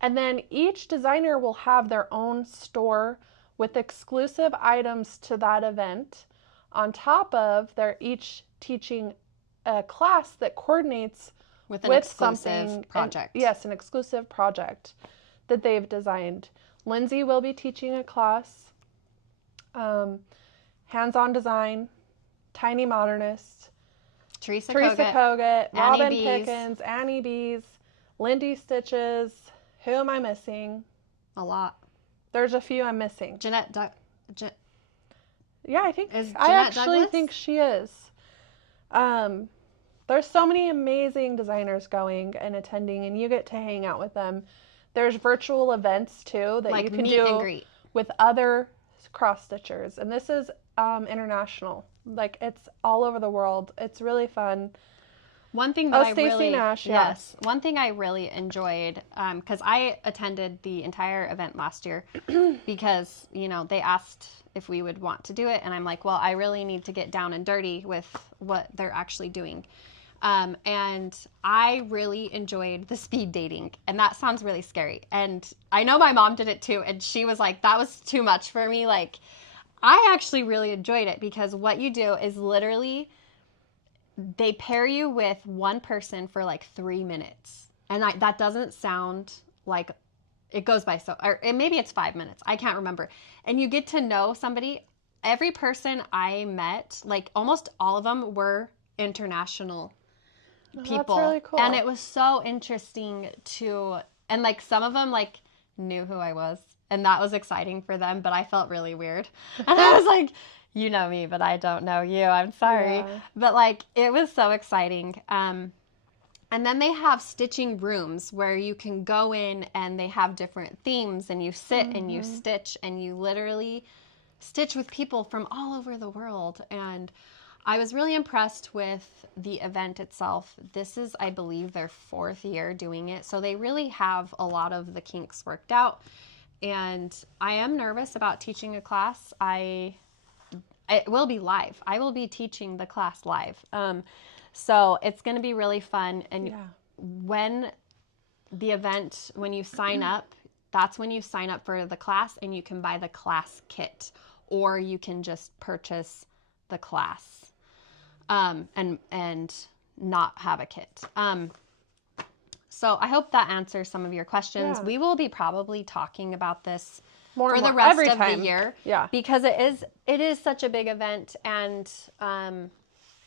And then each designer will have their own store with exclusive items to that event. On top of, they're each teaching a class that coordinates with an exclusive project. Yes, an exclusive project that they've designed. Lindsay will be teaching a class, hands-on design, Tiny Modernist, Teresa Kogut, Robin Bees. Pickens, Annie Bees, Lindy Stitches. Who am I missing? A lot. There's a few I'm missing. Yeah, I think think she is. There's so many amazing designers going and attending, and you get to hang out with them. There's virtual events too that you can do with other cross stitchers, and this is international. Like, it's all over the world. It's really fun. One thing that one thing I really enjoyed, because I attended the entire event last year because, they asked if we would want to do it. And I'm like, well, I really need to get down and dirty with what they're actually doing. And I really enjoyed the speed dating. And that sounds really scary. And I know my mom did it too. And she was like, that was too much for me. Like, I actually really enjoyed it because what you do is literally they pair you with one person for like 3 minutes. And that doesn't sound like it goes by or maybe it's 5 minutes. I can't remember. And you get to know somebody. Every person I met, like almost all of them were international people. That's really cool. And it was so interesting and like some of them like knew who I was. And that was exciting for them, but I felt really weird. And I was like, you know me, but I don't know you. I'm sorry. Yeah. But like, it was so exciting. And then they have stitching rooms where you can go in and they have different themes and you sit and you stitch and you literally stitch with people from all over the world. And I was really impressed with the event itself. This is, I believe, their 4th year doing it. So they really have a lot of the kinks worked out. And I am nervous about teaching a class. It will be live. I will be teaching the class live. So it's going to be really fun. And when you sign up, that's when you sign up for the class and you can buy the class kit, or you can just purchase the class and not have a kit. So I hope that answers some of your questions. Yeah. We will be probably talking about this for the rest of the year. Yeah. Because it is such a big event, and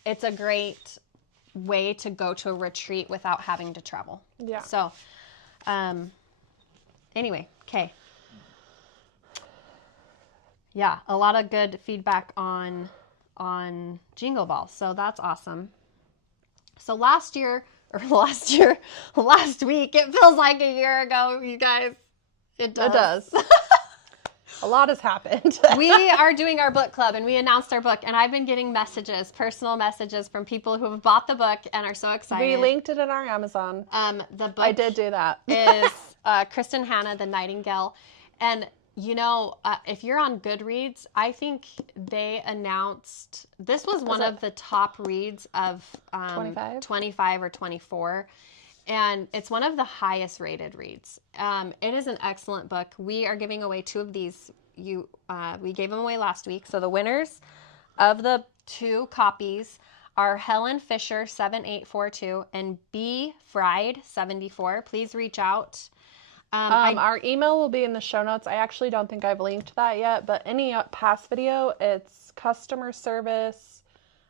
it's a great way to go to a retreat without having to travel. Yeah. So anyway, okay. Yeah, a lot of good feedback on Jingle Ball. So that's awesome. So last week, it feels like a year ago, you guys. It does. A lot has happened. We are doing our book club, and we announced our book, and I've been getting personal messages from people who have bought the book and are so excited. We linked it in our Amazon. The book I did do that. is Kristen Hanna, The Nightingale. And, if you're on Goodreads, I think they announced, this was one of the top reads of 25 or 24. And it's one of the highest rated reads. It is an excellent book. We are giving away 2 of these. We gave them away last week. So the winners of the 2 copies are Helen Fisher 7842 and B Fried 74. Please reach out. Our email will be in the show notes. I actually don't think I've linked that yet, but any past video, it's customer service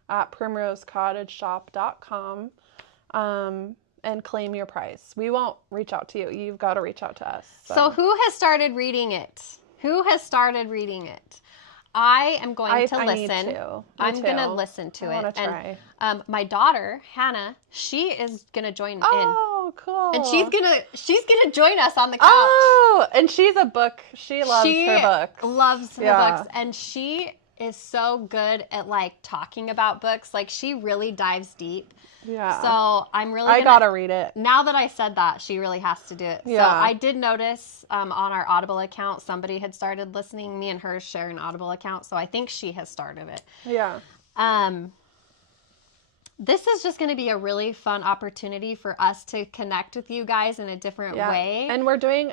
at primrosecottageshop.com, and claim your prize. We won't reach out to you. You've got to reach out to us. So who has started reading it? Who has started reading it? I am going to listen. I'm going to listen to it. I want to try. And my daughter, Hannah, she is going to join in. Oh, cool. And she's gonna join us on the couch. Oh, and she's a book. She loves her books. Loves her books. And she is so good at like talking about books. Like she really dives deep. Yeah. So I'm really I gotta read it. Now that I said that, she really has to do it. Yeah. So I did notice on our Audible account, somebody had started listening. Me and her share an Audible account, so I think she has started it. Yeah. This is just going to be a really fun opportunity for us to connect with you guys in a different way. And we're doing,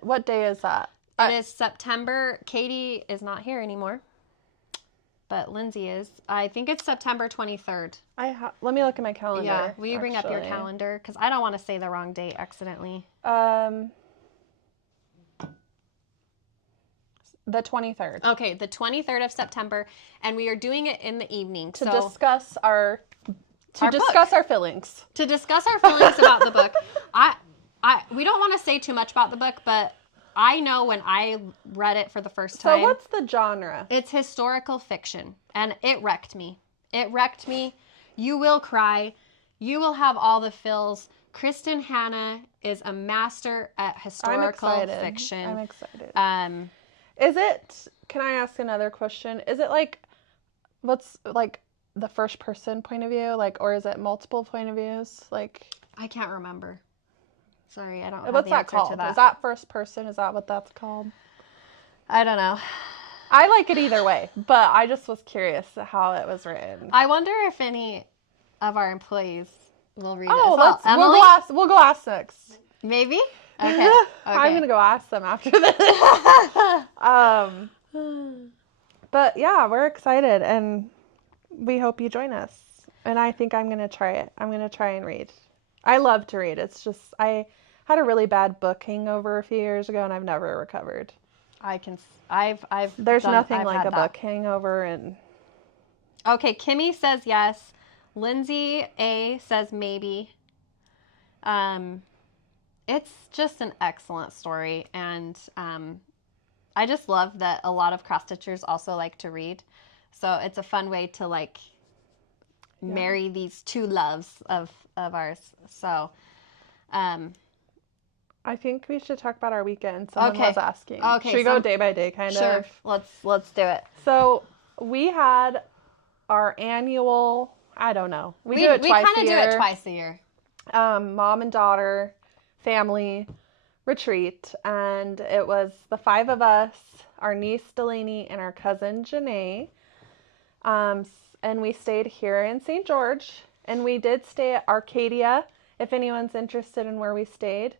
what day is that? It is September. Katie is not here anymore, but Lindsay is. I think it's September 23rd. Let me look at my calendar. Yeah, will you bring up your calendar? Because I don't want to say the wrong date accidentally. The 23rd. Okay, the 23rd of September, and we are doing it in the evening to discuss our feelings. To discuss our feelings about the book. We don't want to say too much about the book, but I know when I read it for the first time. So what's the genre? It's historical fiction, and it wrecked me. It wrecked me. You will cry. You will have all the feels. Kristen Hanna is a master at historical fiction. I'm excited. Can I ask another question? Is it what's the first person point of view, or is it multiple point of views? I can't remember. Sorry, I don't have what's the that answer called? to that. Is that first person? Is that what that's called? I don't know. I like it either way, but I just was curious how it was written. I wonder if any of our employees will read it. We'll go ask next. Maybe? Okay. I'm gonna go ask them after this. But yeah, we're excited and we hope you join us. And I think I'm gonna try it. I'm gonna try and read. I love to read. It's just I had a really bad book hangover a few years ago and I've never recovered. There's nothing like a book hangover. And okay, Kimmy says yes. Lindsay A says maybe. It's just an excellent story, and I just love that a lot of cross stitchers also like to read. So it's a fun way to marry these two loves of ours. So I think we should talk about our weekend. Someone was asking. Okay, should we go day by day kind of? Sure. Let's do it. So we had our annual, I don't know. We do it twice a year. We kind of do it twice a year. Mom and daughter family retreat, and it was the 5 of us, our niece Delaney and our cousin Janae, and we stayed here in St. George, and we did stay at Arcadia, if anyone's interested in where we stayed.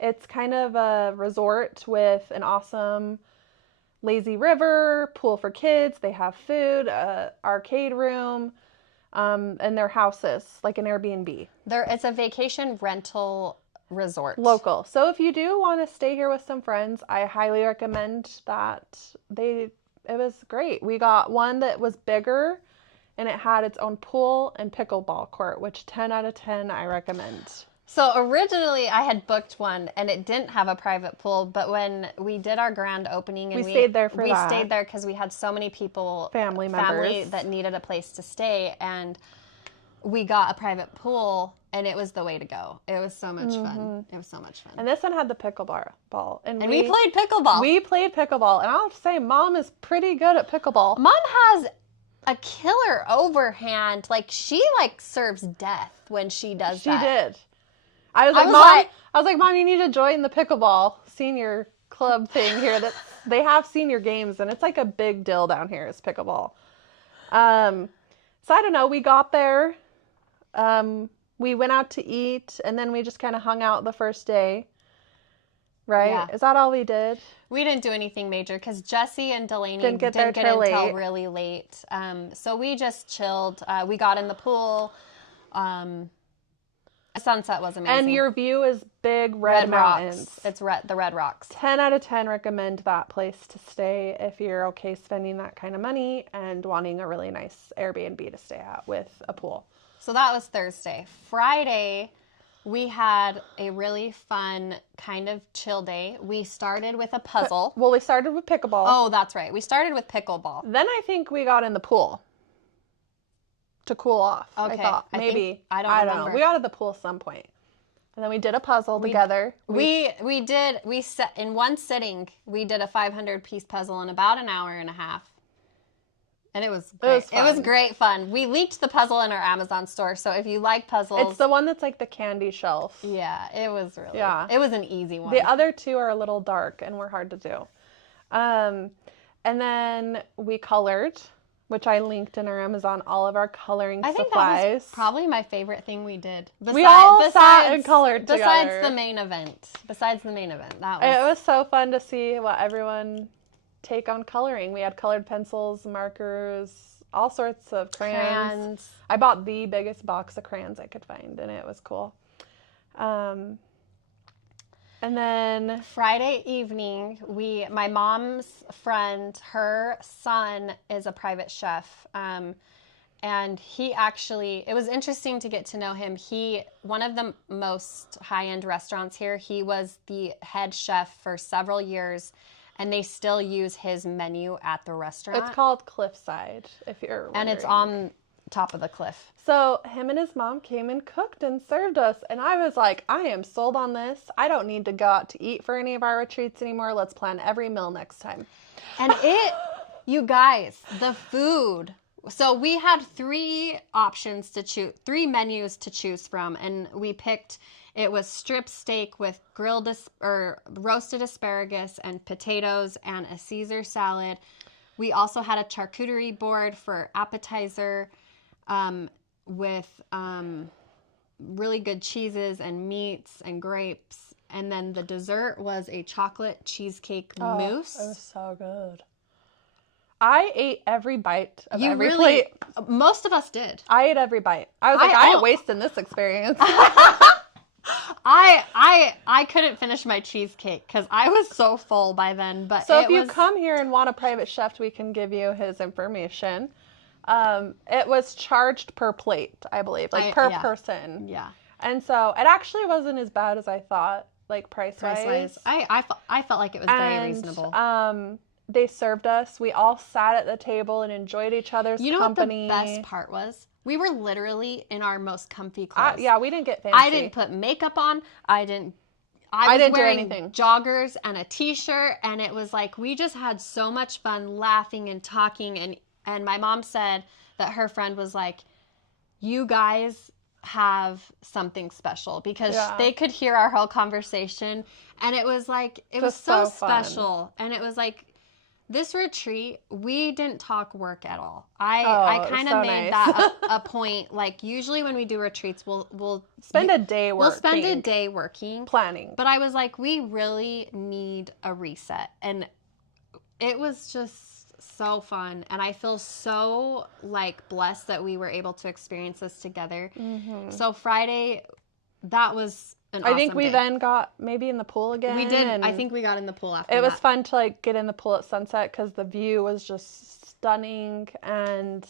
It's kind of a resort with an awesome lazy river, pool for kids, they have food, arcade room, and their houses, like an Airbnb. It's a vacation rental resort. Local. So if you do want to stay here with some friends, I highly recommend that. It was great. We got one that was bigger and it had its own pool and pickleball court, which 10 out of 10 I recommend. So originally I had booked one and it didn't have a private pool, but when we did our grand opening and we stayed there because we had so many people, family members that needed a place to stay, and we got a private pool and it was the way to go. It was so much fun. It was so much fun. And this one had the pickleball. And we played pickleball. We played pickleball. And I'll say Mom is pretty good at pickleball. Mom has a killer overhand. She serves death when she does that. She did. I was like, Mom, you need to join the pickleball senior club thing here. That they have senior games and it's like a big deal down here is pickleball. So I don't know. We got there. We went out to eat, and then we just kind of hung out the first day. right? Yeah. Is that all we did? We didn't do anything major because Jesse and Delaney Didn't get in till until late. really late. So we just chilled. We got in the pool. The sunset was amazing. And your view is big red mountains. Rocks. It's the red rocks. 10 out of 10 recommend that place to stay if you're okay spending that kind of money and wanting a really nice Airbnb to stay at with a pool. So that was Thursday. Friday, we had a really fun kind of chill day. We started with a puzzle. Well, we started with pickleball. Oh, that's right. We started with pickleball. Then I think we got in the pool to cool off. Okay. I thought maybe. I don't remember. know. We got at the pool at some point. And then we did a puzzle together. We set in one sitting. We did a 500-piece puzzle in about an hour and a half. And it was great. It was great fun. We leaked the puzzle in our Amazon store, so if you like puzzles, it's the one that's like the candy shelf. Yeah, it was really. Yeah. It was an easy one. The other two are a little dark and were hard to do. And then we colored, which I linked in our Amazon, all of our coloring supplies. I think that was probably my favorite thing we did. We all sat and colored together. Besides the main event. It was so fun to see what everyone take on coloring. We had colored pencils, markers, all sorts of crayons. I bought the biggest box of crayons I could find, and it was cool. And then Friday evening, my mom's friend, her son is a private chef. And he actually, it was interesting to get to know him. One of the most high-end restaurants here, he was the head chef for several years, and they still use his menu at the restaurant. It's called Cliffside, if you're wondering. And it's on top of the cliff. So him and his mom came and cooked and served us, and I was like, I am sold on this. I don't need to go out to eat for any of our retreats anymore. Let's plan every meal next time. And you guys, the food. So we had 3 menus to choose from, and we picked. It was strip steak with roasted asparagus and potatoes and a Caesar salad. We also had a charcuterie board for appetizer with really good cheeses and meats and grapes. And then the dessert was a chocolate cheesecake mousse. It was so good. I ate every bite of every plate. Most of us did. I ate every bite. I was like, I ain't wasting this experience. I couldn't finish my cheesecake because I was so full by then. But so if you come here and want a private chef, we can give you his information. It was charged per plate, I believe, per person. Yeah. And so it actually wasn't as bad as I thought, like price-wise. I felt like it was very reasonable. They served us. We all sat at the table and enjoyed each other's company. You know what the best part was? We were literally in our most comfy clothes. We didn't get fancy. I didn't put makeup on. I was wearing do anything. Joggers and a t-shirt, and it was like we just had so much fun laughing and talking. And my mom said that her friend was like, you guys have something special, because they could hear our whole conversation, and it was like, it was so special. And it was like, this retreat, we didn't talk work at all. I kind of made that a point. Like, usually when we do retreats, we'll spend a day working. We'll spend a day working. Planning. But I was like, we really need a reset. And it was just so fun. And I feel so, like, blessed that we were able to experience this together. Mm-hmm. So Friday, that was an awesome think we day. then got maybe in the pool again. We did. I think we got in the pool after that. It was fun to, like, get in the pool at sunset because the view was just stunning. And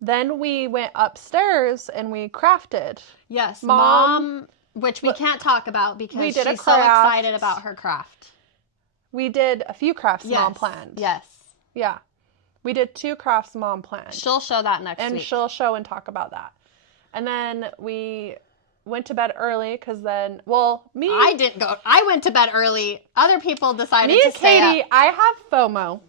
then we went upstairs and we crafted. Yes, Mom, which we can't talk about because she's so excited about her craft. We did a few crafts Mom planned. Yes. Yeah. We did 2 crafts Mom planned. She'll show that next week. And she'll show and talk about that. And then we went to bed early because then, I didn't go. I went to bed early. Other people decided to stay up. Me and Katie, I have FOMO.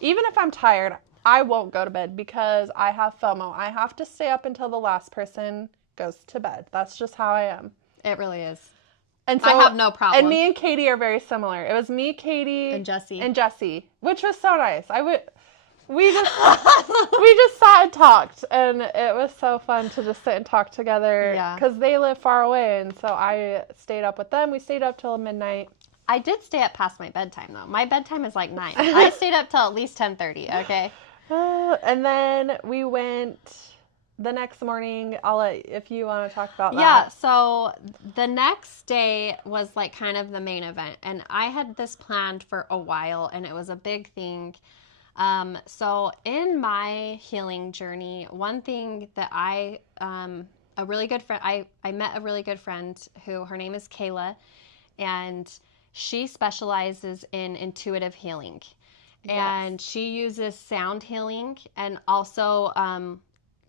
Even if I'm tired, I won't go to bed because I have FOMO. I have to stay up until the last person goes to bed. That's just how I am. It really is. And so, I have no problem. And me and Katie are very similar. It was me, Katie, and Jessie, which was so nice. We just sat and talked, and it was so fun to just sit and talk together. Yeah. Because they live far away, and so I stayed up with them. We stayed up till midnight. I did stay up past my bedtime, though. My bedtime is like 9. I stayed up till at least 10:30, okay? And then we went the next morning. I'll let, if you want to talk about that. Yeah, so the next day was like kind of the main event. And I had this planned for a while, and it was a big thing. So in my healing journey, one thing that a really good friend, I met a really good friend who, her name is Kayla, and she specializes in intuitive healing. Yes. And she uses sound healing and also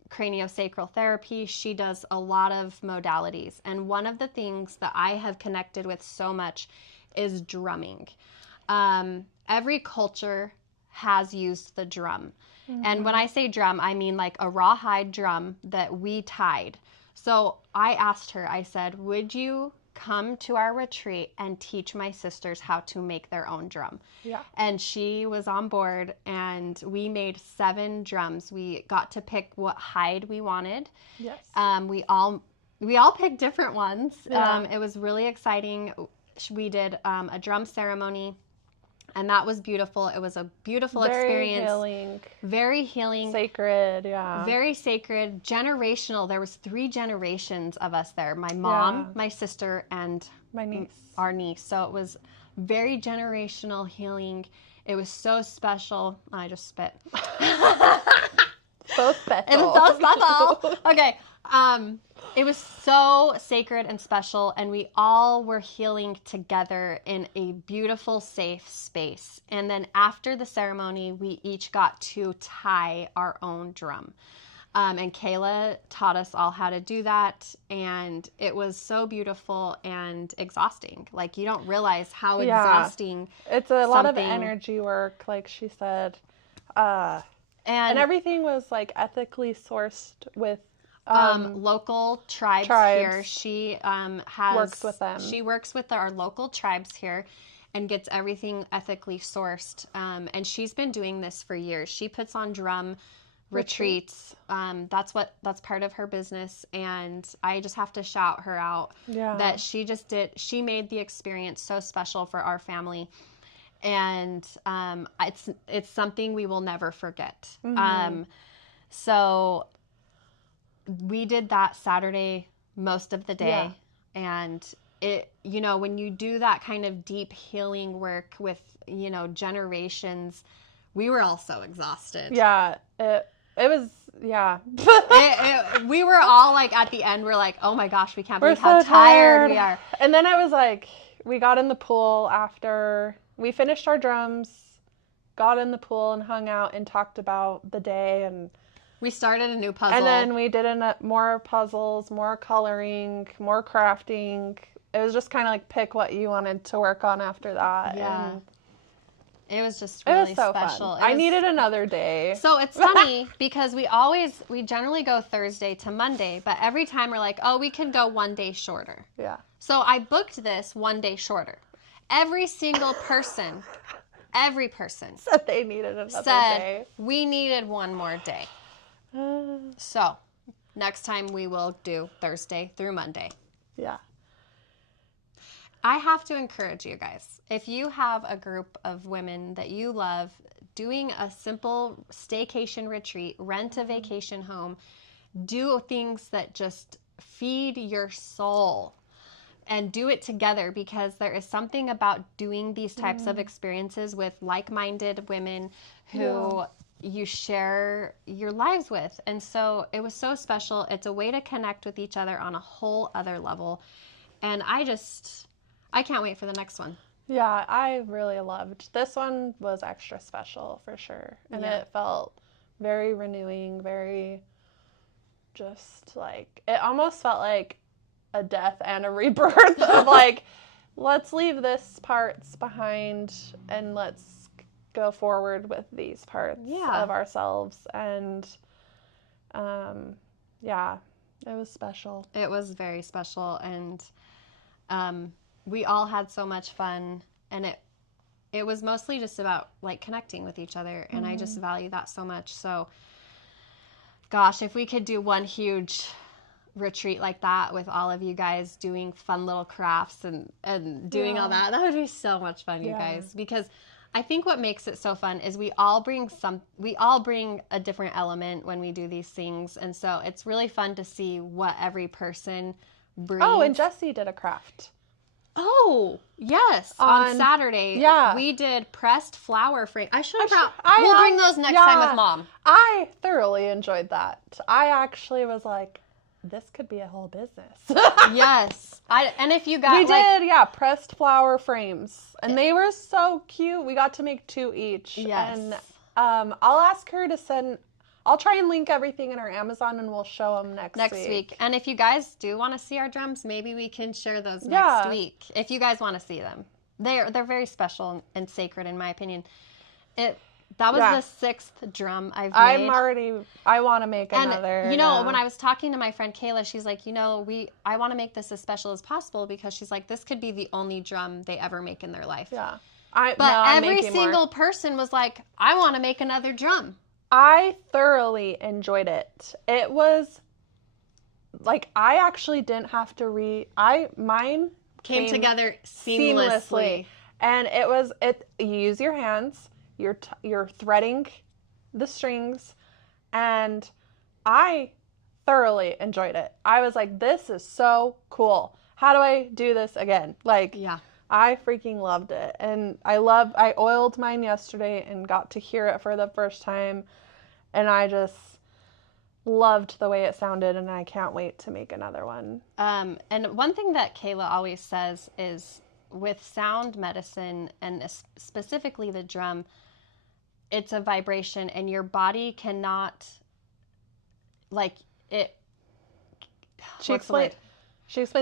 craniosacral therapy. She does a lot of modalities. And one of the things that I have connected with so much is drumming. Every culture has used the drum. Mm-hmm. And when I say drum, I mean like a rawhide drum that we tied. So I asked her, I said, would you come to our retreat and teach my sisters how to make their own drum? Yeah. And she was on board, and we made 7 drums. We got to pick what hide we wanted. Yes. We all picked different ones. Yeah. It was really exciting. We did a drum ceremony, and that was beautiful. It was a beautiful experience. Very healing. Sacred, yeah. Very sacred. Generational. There was 3 generations of us there. My mom, my sister, and my niece. Our niece. So it was very generational healing. It was so special. I just spit. So special. It was so special. Okay. It was so sacred and special, and we all were healing together in a beautiful, safe space. And then after the ceremony, we each got to tie our own drum. And Kayla taught us all how to do that, and it was so beautiful and exhausting. Like, you don't realize how exhausting. It's a lot of energy work, like she said. And everything was like ethically sourced with local tribes here. She works with them. She works with our local tribes here and gets everything ethically sourced. And she's been doing this for years. She puts on drum retreats. That's part of her business, and I just have to shout her out that she made the experience so special for our family. And it's something we will never forget. Mm-hmm. So we did that Saturday most of the day. And it, when you do that kind of deep healing work with, generations, we were all so exhausted. Yeah. It was, we were all like, at the end, we're like, oh my gosh, we can't believe how tired we are. And then I was like, we got in the pool after we finished our drums, got in the pool and hung out and talked about the day, and we started a new puzzle. And then we did more puzzles, more coloring, more crafting. It was just kind of like pick what you wanted to work on after that. Yeah. And it was just really special. I needed another day. So it's funny because we generally go Thursday to Monday, but every time we're like, oh, we can go one day shorter. Yeah. So I booked this one day shorter. Every single person, said they needed another day. We needed one more day. So next time we will do Thursday through Monday. Yeah. I have to encourage you guys, if you have a group of women that you love, doing a simple staycation retreat, rent a vacation home, do things that just feed your soul, and do it together, because there is something about doing these types of experiences with like-minded women who you share your lives with. And so it was so special. It's a way to connect with each other on a whole other level. And I can't wait for the next one. Yeah, I really loved. This one was extra special for sure. And it felt very renewing, very just like, it almost felt like a death and a rebirth of like, let's leave this parts behind and let's go forward with these parts of ourselves. And it was special. It was very special. And we all had so much fun, and it was mostly just about like connecting with each other, and I just value that so much. So gosh, if we could do one huge retreat like that with all of you guys doing fun little crafts and doing all that. That would be so much fun, you guys, because I think what makes it so fun is we all bring a different element when we do these things. And so it's really fun to see what every person brings. Oh, and Jessie did a craft. Oh, yes. On Saturday, we did pressed flower frame. I should have brought, we'll bring those next time with Mom. I thoroughly enjoyed that. I actually was like, this could be a whole business. Yes. And if you got we did, pressed flower frames. And they were so cute. We got to make 2 each. Yes. And I'll ask her to send, I'll try and link everything in our Amazon and we'll show them next week. And if you guys do want to see our drums, maybe we can share those next week. If you guys want to see them. They're very special and sacred in my opinion. That was the 6th drum I've made. I want to make another. And, when I was talking to my friend Kayla, she's like, I want to make this as special as possible because she's like, this could be the only drum they ever make in their life. Yeah. Every single person was like, I want to make another drum. I thoroughly enjoyed it. It was, like, I actually didn't have to mine came together seamlessly. And you use your hands. You're threading the strings, and I thoroughly enjoyed it. I was like, this is so cool. How do I do this again? Like, I freaking loved it. And I oiled mine yesterday and got to hear it for the first time, and I just loved the way it sounded, and I can't wait to make another one. And one thing that Kayla always says is with sound medicine, and specifically the drum, it's a vibration, and your body cannot, She explains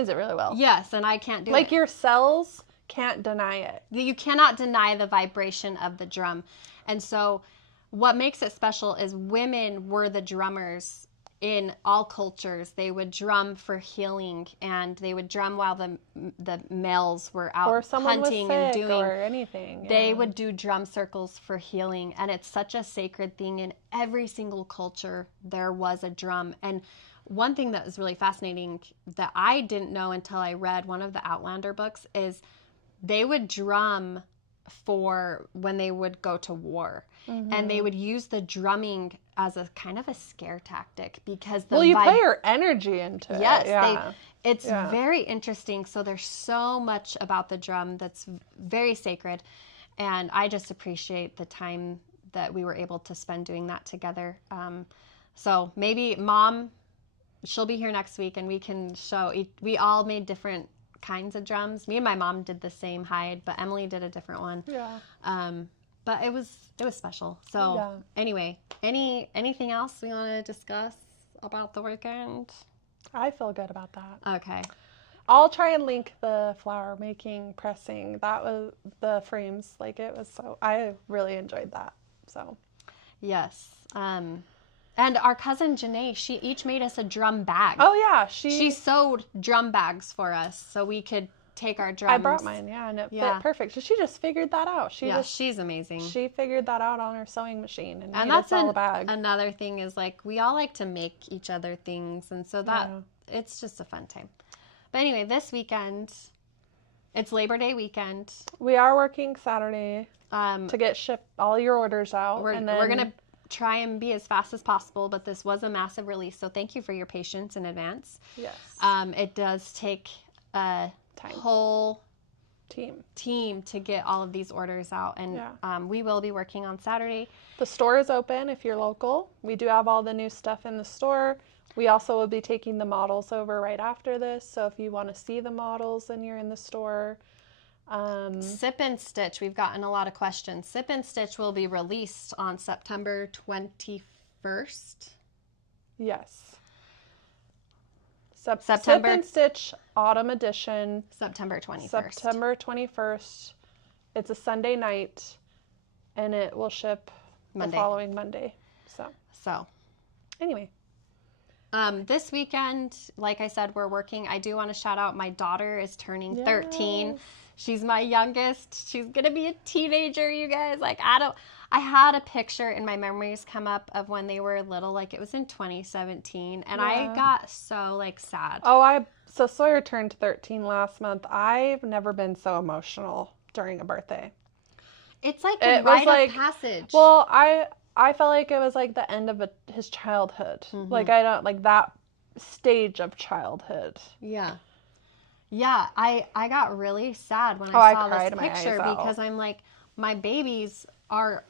it really well. Yes, and I can't do it. Like, your cells can't deny it. You cannot deny the vibration of the drum. And so what makes it special is women were the drummers in all cultures. They would drum for healing, and they would drum while the males were out or hunting was sick and doing or anything. They would do drum circles for healing, and it's such a sacred thing. In every single culture there was a drum. And one thing that was really fascinating that I didn't know until I read one of the Outlander books is they would drum for when they would go to war. Mm-hmm. And they would use the drumming as a kind of a scare tactic because you play your energy into it. Yes, it's very interesting. So there's so much about the drum that's very sacred, and I just appreciate the time that we were able to spend doing that together. So maybe Mom, she'll be here next week, and we can show. We all made different kinds of drums. Me and my mom did the same hide, but Emily did a different one. Yeah. But it was special. So anyway, anything else we want to discuss about the weekend? I feel good about that. Okay. I'll try and link the flower making, pressing. That was the frames. I really enjoyed that. So. Yes. And our cousin Janae, she each made us a drum bag. Oh yeah, she sewed drum bags for us so we could take our drums. I brought mine, and it fit perfect. So she just figured that out. She's amazing. She figured that out on her sewing machine, and made us all a bag. Another thing is we all like to make each other things, and so that it's just a fun time. But anyway, this weekend, it's Labor Day weekend. We are working Saturday to get all your orders out. We're gonna try and be as fast as possible, but this was a massive release, so thank you for your patience in advance. Yes. It does take a whole team to get all of these orders out, and we will be working on Saturday. The store is open if you're local. We do have all the new stuff in the store. We also will be taking the models over right after this, so if you want to see the models and you're in the store. Sip and Stitch, we've gotten a lot of questions. Sip and Stitch will be released on September 21st. Yes. Sip and Stitch Autumn Edition. September 21st. September 21st. It's a Sunday night, and it will ship the following Monday. So. Anyway. This weekend, like I said, we're working. I do want to shout out my daughter is turning 13. She's my youngest. She's going to be a teenager, you guys. I had a picture in my memories come up of when they were little, like it was in 2017, and I got so like sad. Oh, so Sawyer turned 13 last month. I've never been so emotional during a birthday. It's like a rite of passage. Well, I felt like it was like the end of his childhood. Like I don't like that stage of childhood. Yeah. Yeah, I got really sad when I saw this picture because I'm like, my babies are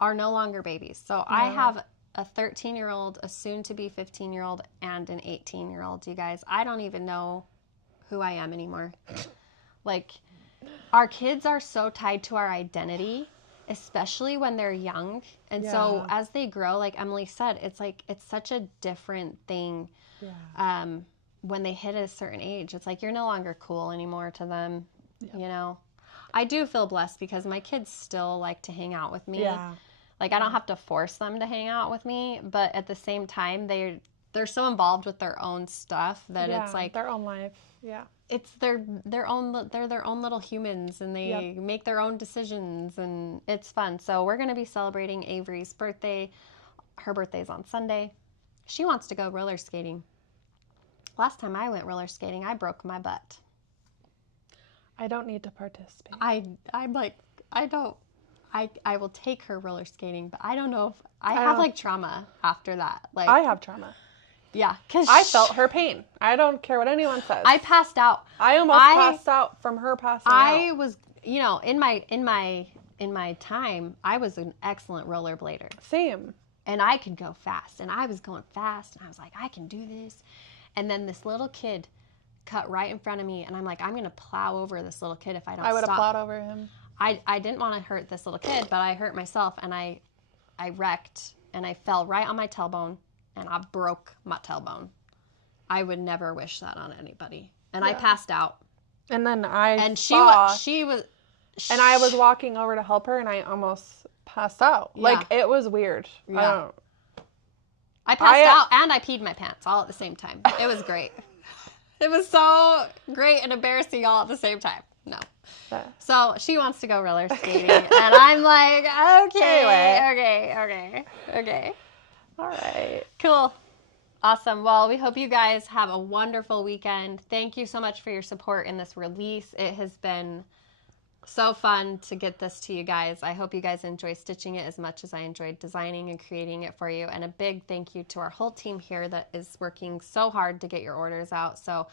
no longer babies. So I have a 13-year-old, a soon-to-be 15-year-old, and an 18-year-old, you guys. I don't even know who I am anymore. Like, our kids are so tied to our identity, especially when they're young. And so as they grow, like Emily said, it's like, it's such a different thing. Yeah. When they hit a certain age, it's like you're no longer cool anymore to them, you know. I do feel blessed because my kids still like to hang out with me. Yeah. Like I don't have to force them to hang out with me, but at the same time they're so involved with their own stuff that it's like their own life. Yeah. It's their own little humans, and they make their own decisions, and it's fun. So we're going to be celebrating Avery's birthday. Her birthday's on Sunday. She wants to go roller skating. Last time I went roller skating, I broke my butt. I don't need to participate. I'm like, I will take her roller skating, but I don't know if I have like trauma after that. Like I have trauma. Yeah, because I felt her pain. I don't care what anyone says. I passed out. I almost passed out from her passing out. I was, you know, in my time, I was an excellent rollerblader. Same. And I could go fast, and I was going fast, and I was like, I can do this. And then this little kid cut right in front of me, and I'm like, I'm going to plow over this little kid if I don't stop. I would have plowed over him. I didn't want to hurt this little kid, but I hurt myself, and I wrecked, and I fell right on my tailbone, and I broke my tailbone. I would never wish that on anybody. And I passed out. And then she was and I was walking over to help her, and I almost passed out. Yeah. Like, it was weird. Yeah. I passed out and I peed my pants all at the same time. It was great. It was so great and embarrassing all at the same time. No. So she wants to go roller skating, and I'm like, okay. All right. Cool. Awesome. Well, we hope you guys have a wonderful weekend. Thank you so much for your support in this release. It has been so fun to get this to you guys. I hope you guys enjoy stitching it as much as I enjoyed designing and creating it for you. And a big thank you to our whole team here that is working so hard to get your orders out. So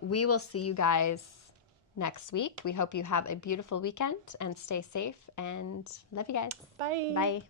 we will see you guys next week. We hope you have a beautiful weekend and stay safe, and love you guys. Bye. Bye.